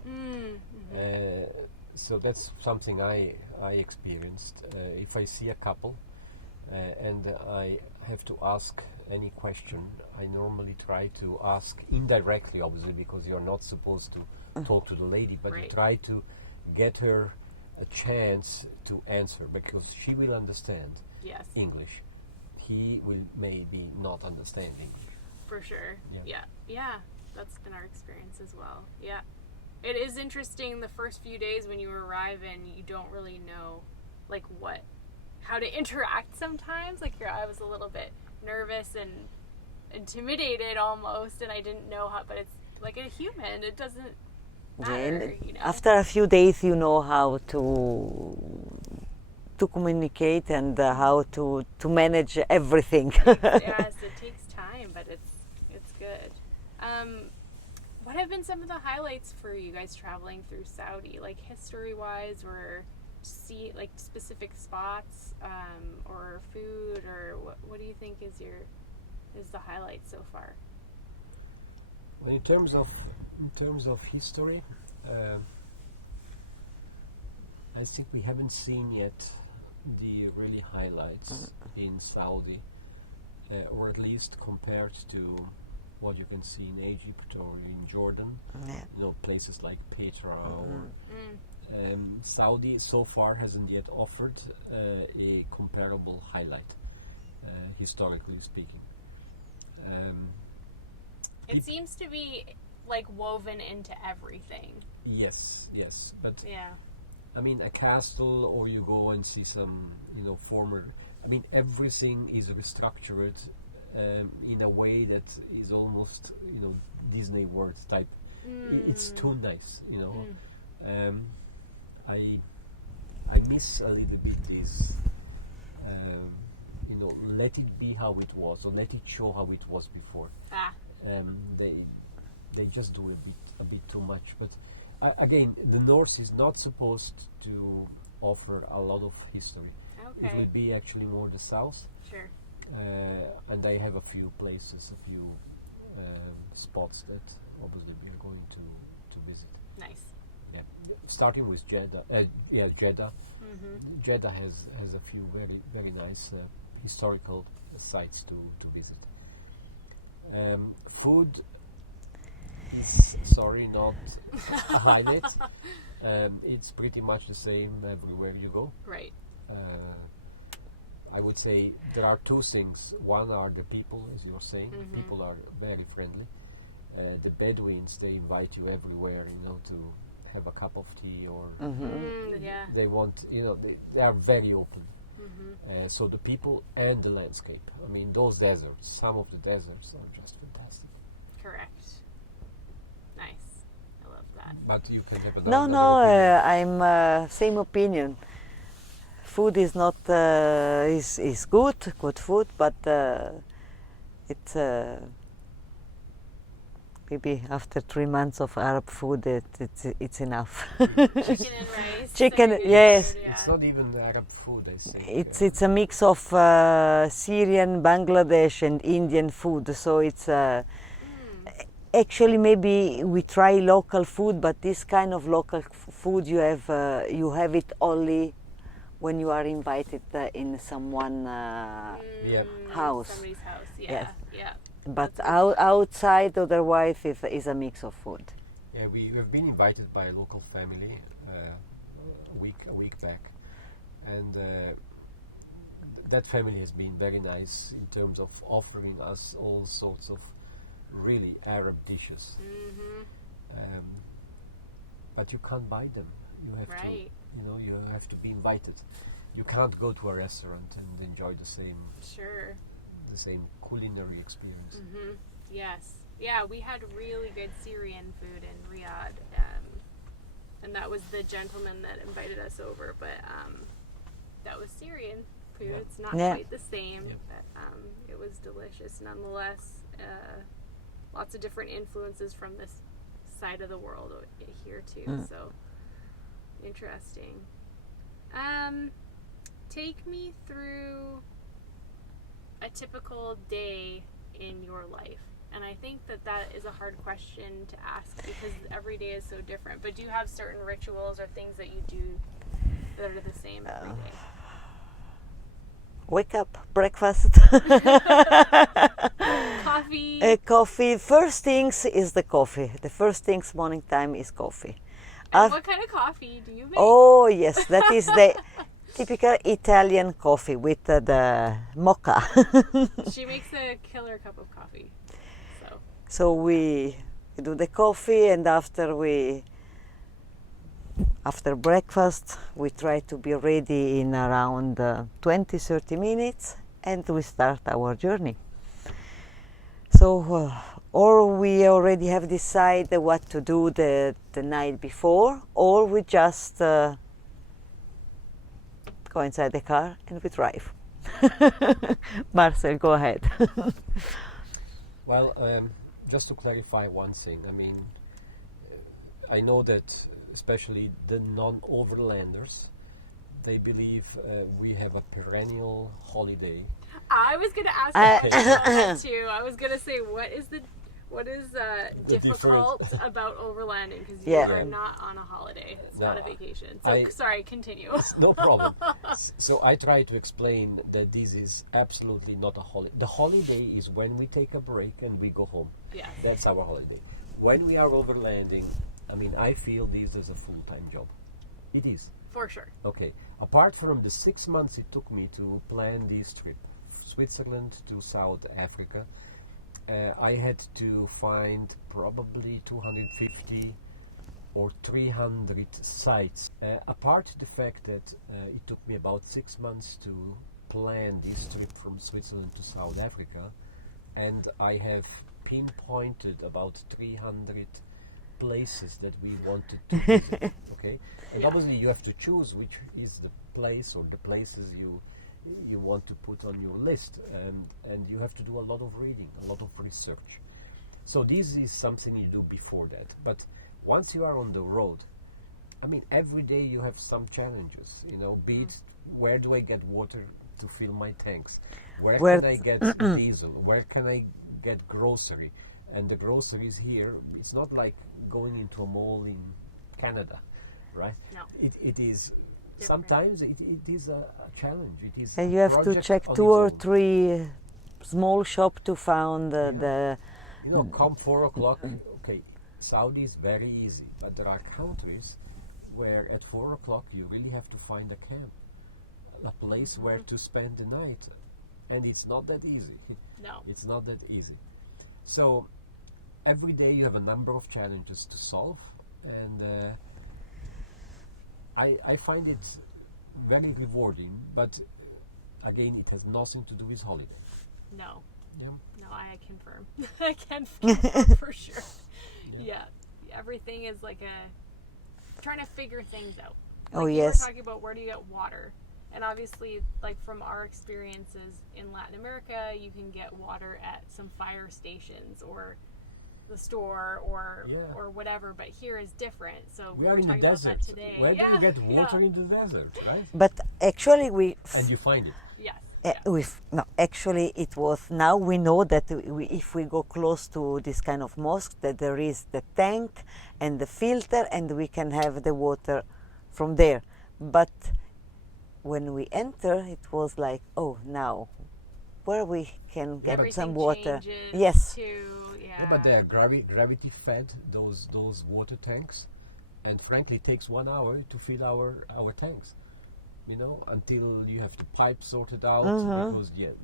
So that's something I experienced. If I see a couple and I have to ask any question, I normally try to ask indirectly, obviously, because you're not supposed to talk to the lady, but you try to get her a chance to answer, because she will understand English. He will maybe not understand English. For sure. Yeah. That's been our experience as well. Yeah. It is interesting the first few days when you arrive and you don't really know like how to interact sometimes. Like I was a little bit nervous and intimidated almost, and I didn't know how, but it's like a human. It doesn't matter, you know. After a few days you know how to communicate and how to manage everything. Yes, it takes time, but it's good. What have been some of the highlights for you guys traveling through Saudi, like history-wise, or like specific spots, or food, or what do you think is the highlight so far? Well, in terms of history, I think we haven't seen yet the really highlights in Saudi, or at least compared to what you can see in Egypt or in Jordan. You know, places like Petra or Saudi so far hasn't yet offered a comparable highlight, historically speaking. It seems to be like woven into everything. Yes, but yeah. I mean, a castle, or you go and see some, former. I mean, everything is restructured in a way that is almost, Disney World type. It's too nice, I miss a little bit this, let it be how it was, or let it show how it was before. They just do a bit too much. But again, the north is not supposed to offer a lot of history. Okay. It will be actually more the south. Sure. And I have a few places, a few spots that obviously we're going to visit. Nice. Yeah, starting with Jeddah. Jeddah. Jeddah has a few very, very nice historical sites to visit. Food is, not a highlight. It's pretty much the same everywhere you go. Right. I would say there are two things. One are the people, as you're saying. People are very friendly. The Bedouins, they invite you everywhere, to have a cup of tea, or they want, they are very open. So the people and the landscape. I mean, those deserts, some of the deserts are just fantastic. Correct. Nice. I love that. But you can have another opinion. I'm same opinion. Food is not is good food, but it's maybe after 3 months of Arab food, it's enough. Chicken and rice. Chicken, yes. Food, It's not even Arab food, I think. It's a mix of Syrian, Bangladesh, and Indian food. So it's actually maybe we try local food, but this kind of local food you have it only when you are invited in someone house. Somebody's house. Yeah. Yes. Yeah. But outside, otherwise, is a mix of food. Yeah, we have been invited by a local family a week back, and that family has been very nice in terms of offering us all sorts of really Arab dishes. But you can't buy them. You have to, you have to be invited. You can't go to a restaurant and enjoy the same culinary experience. Yes. Yeah, we had really good Syrian food in Riyadh, and that was the gentleman that invited us over, but that was Syrian food. Yeah. It's not quite the same, but it was delicious nonetheless. Lots of different influences from this side of the world here too, so interesting. Take me through a typical day in your life? And I think that is a hard question to ask because every day is so different. But do you have certain rituals or things that you do that are the same every day? Wake up, breakfast. Coffee. Coffee. First things is the coffee. The first things morning time is coffee. And what kind of coffee do you make? Oh yes, that is the typical Italian coffee with the mocha. She makes a killer cup of coffee. So we do the coffee, and after breakfast we try to be ready in around 20-30 minutes, and we start our journey. So or we already have decided what to do the night before, or we just go inside the car and we drive. Marcel, go ahead. Well, just to clarify one thing, I mean, I know that especially the non-overlanders, they believe we have a perennial holiday. I was going to ask you about that too. I was going to say, what is difficult about overlanding? Because you are not on a holiday. It's not a vacation. So, sorry, continue. No problem. So I try to explain that this is absolutely not a holiday. The holiday is when we take a break and we go home. Yeah. That's our holiday. When we are overlanding, I mean, I feel this is a full-time job. It is. For sure. Okay. Apart from the 6 months it took me to plan this trip, Switzerland to South Africa, I had to find probably 250 or 300 sites. Apart the fact that it took me about 6 months to plan this trip from Switzerland to South Africa, and I have pinpointed about 300 places that we wanted to visit. Okay, and obviously you have to choose which is the place or the places you want to put on your list, and you have to do a lot of reading, a lot of research. So this is something you do before that. But once you are on the road, I mean, every day you have some challenges, you know, be it where do I get water to fill my tanks, where can I get diesel, where can I get grocery. And the groceries here, it's not like going into a mall in Canada, right? No. It is different. Sometimes it is a challenge. It is. And you have to check 2 or 3 small shops to find the. You know, come 4 o'clock. Okay, Saudi is very easy, but there are countries where at 4 o'clock you really have to find a camp, a place where to spend the night, and it's not that easy. No, it's not that easy. So every day you have a number of challenges to solve, and I find it very rewarding, but again, it has nothing to do with holiday. No. Yeah. No, I confirm. I can confirm for sure. Yeah. Everything is like trying to figure things out. Like oh, you yes. were talking about where do you get water. And obviously, like from our experiences in Latin America, you can get water at some fire stations or the store or whatever. But here is different. So we are in the desert. Today. Where do you get water in the desert, right? But actually, and you find it. Yes. Actually, it was. Now we know that if we go close to this kind of mosque, that there is the tank and the filter, and we can have the water from there. But when we enter, it was like, oh, now where we can get some water. Yes. Yeah, but they are gravity fed, those water tanks, and frankly, it takes 1 hour to fill our tanks. You know, until you have the pipe sorted out, because you have.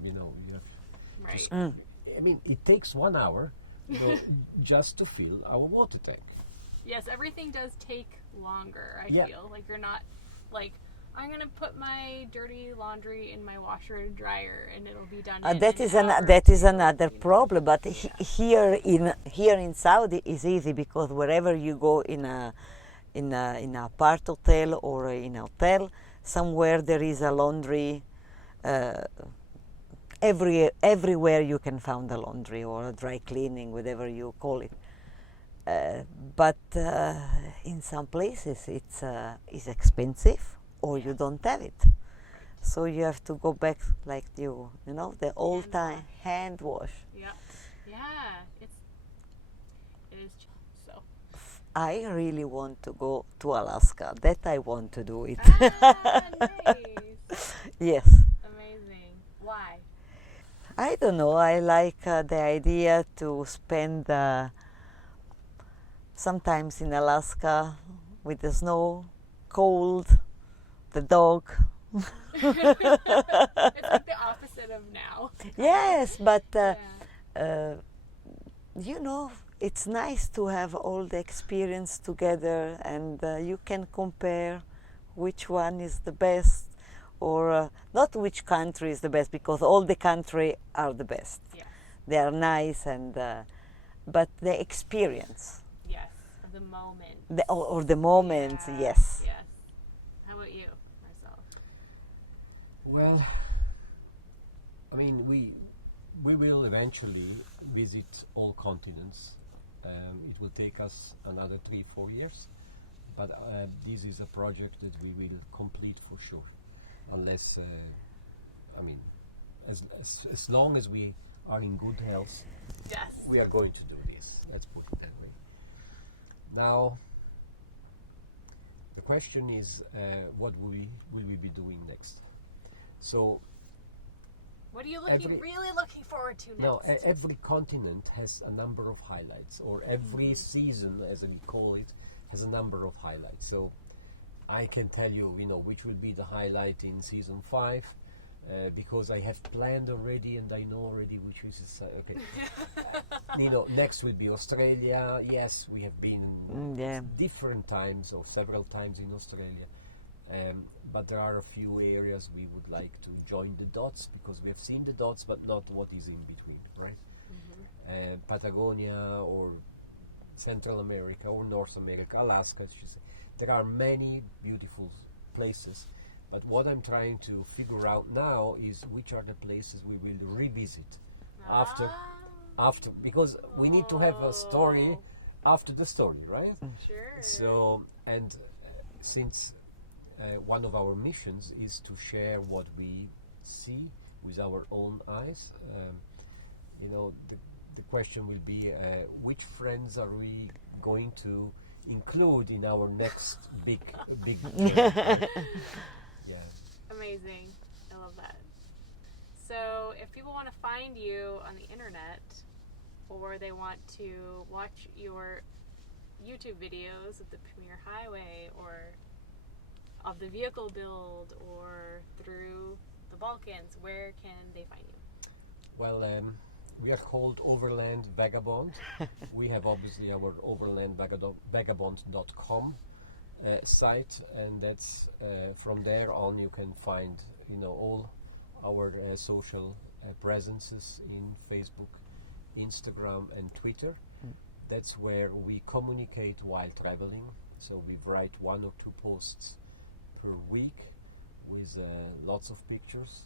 Right. I mean, it takes 1 hour, just to fill our water tank. Yes, everything does take longer. I feel like you're not like, I'm going to put my dirty laundry in my washer and dryer and it'll be done. That is another problem. But here in Saudi is easy, because wherever you go in a apart hotel or in a hotel, somewhere there is a laundry. Everywhere you can find a laundry or a dry cleaning, whatever you call it. But in some places it's expensive, or you don't have it. So you have to go back like the old time hand wash. Yeah. Yeah. It is. So. I really want to go to Alaska. That I want to do it. Nice. Yes. Amazing. Why? I don't know. I like the idea to spend sometimes in Alaska with the snow, cold, the dog. It's like the opposite of now. Yes, but Yeah. it's nice to have all the experience together, and you can compare which one is the best, or not which country is the best, because all the country are the best. Yeah. They are nice, and but the experience, Yes. Of the moment. or the moments, Yeah. yes. Yes. How about you, Marcel? Well, I mean, we will eventually visit all continents. It will take us another 3-4 years, but this is a project that we will complete for sure, unless as long as we are in good health, Yes. we are going to do this. Let's put it that way. Now, the question is, what will we be doing next? So, What are you really looking forward to next? no, every continent has a number of highlights, or every season, as we call it, has a number of highlights. So, I can tell you, which will be the highlight in season 5. Because I have planned already, and I know already which is okay. Next will be Australia. Yes, we have been different times or several times in Australia, but there are a few areas we would like to join the dots, because we have seen the dots, but not what is in between, right? Patagonia, or Central America, or North America, Alaska. There are many beautiful places. But what I'm trying to figure out now is which are the places we will revisit after, because we need to have a story after the story, right? Sure. So, and since one of our missions is to share what we see with our own eyes, the question will be, which friends are we going to include in our next big Yeah. Amazing. I love that. So, if people want to find you on the internet, or they want to watch your YouTube videos of the Premier Highway, or of the vehicle build, or through the Balkans, where can they find you? Well, we are called Overland Vagabond. We have obviously our overlandvagabond.com site, and that's from there on you can find all our social presences in Facebook, Instagram, and Twitter. That's where we communicate while traveling. So we write 1 or 2 posts per week with lots of pictures.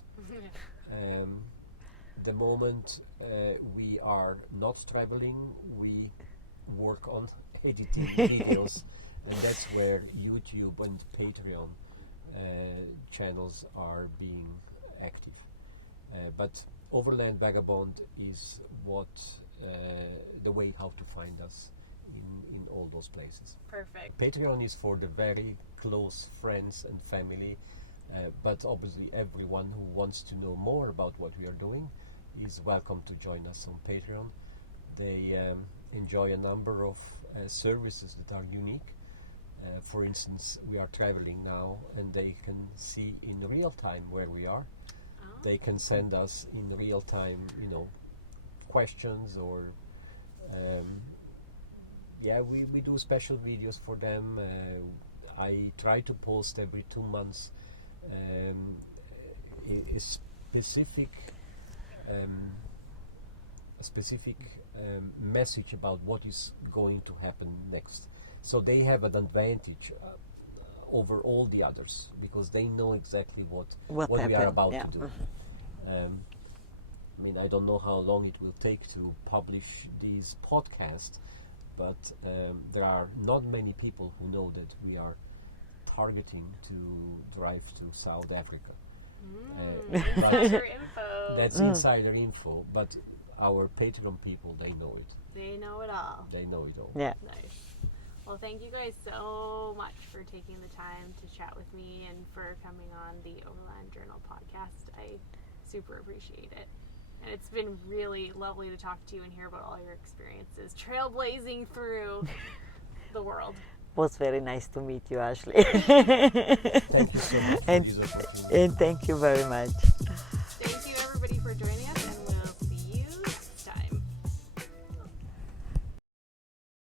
The moment we are not traveling, we work on editing videos. And that's where YouTube and Patreon channels are being active. But Overland Vagabond is the way how to find us in all those places. Perfect. Patreon is for the very close friends and family, but obviously everyone who wants to know more about what we are doing is welcome to join us on Patreon. They enjoy a number of services that are unique. For instance, we are traveling now, and they can see in real time where we are. They can send us in real time, questions, or we do special videos for them. I try to post every 2 months a specific message about what is going to happen next. So they have an advantage over all the others, because they know exactly what we are about to do. I don't know how long it will take to publish these podcasts, but there are not many people who know that we are targeting to drive to South Africa. Insider info. That's insider info, but our Patreon people, they know it. They know it all. They know it all. Yeah. Nice. Well, thank you guys so much for taking the time to chat with me and for coming on the Overland Journal podcast. I super appreciate it. And it's been really lovely to talk to you and hear about all your experiences trailblazing through the world. It was very nice to meet you, Ashley. Thank you so much for this opportunity. And thank you very much.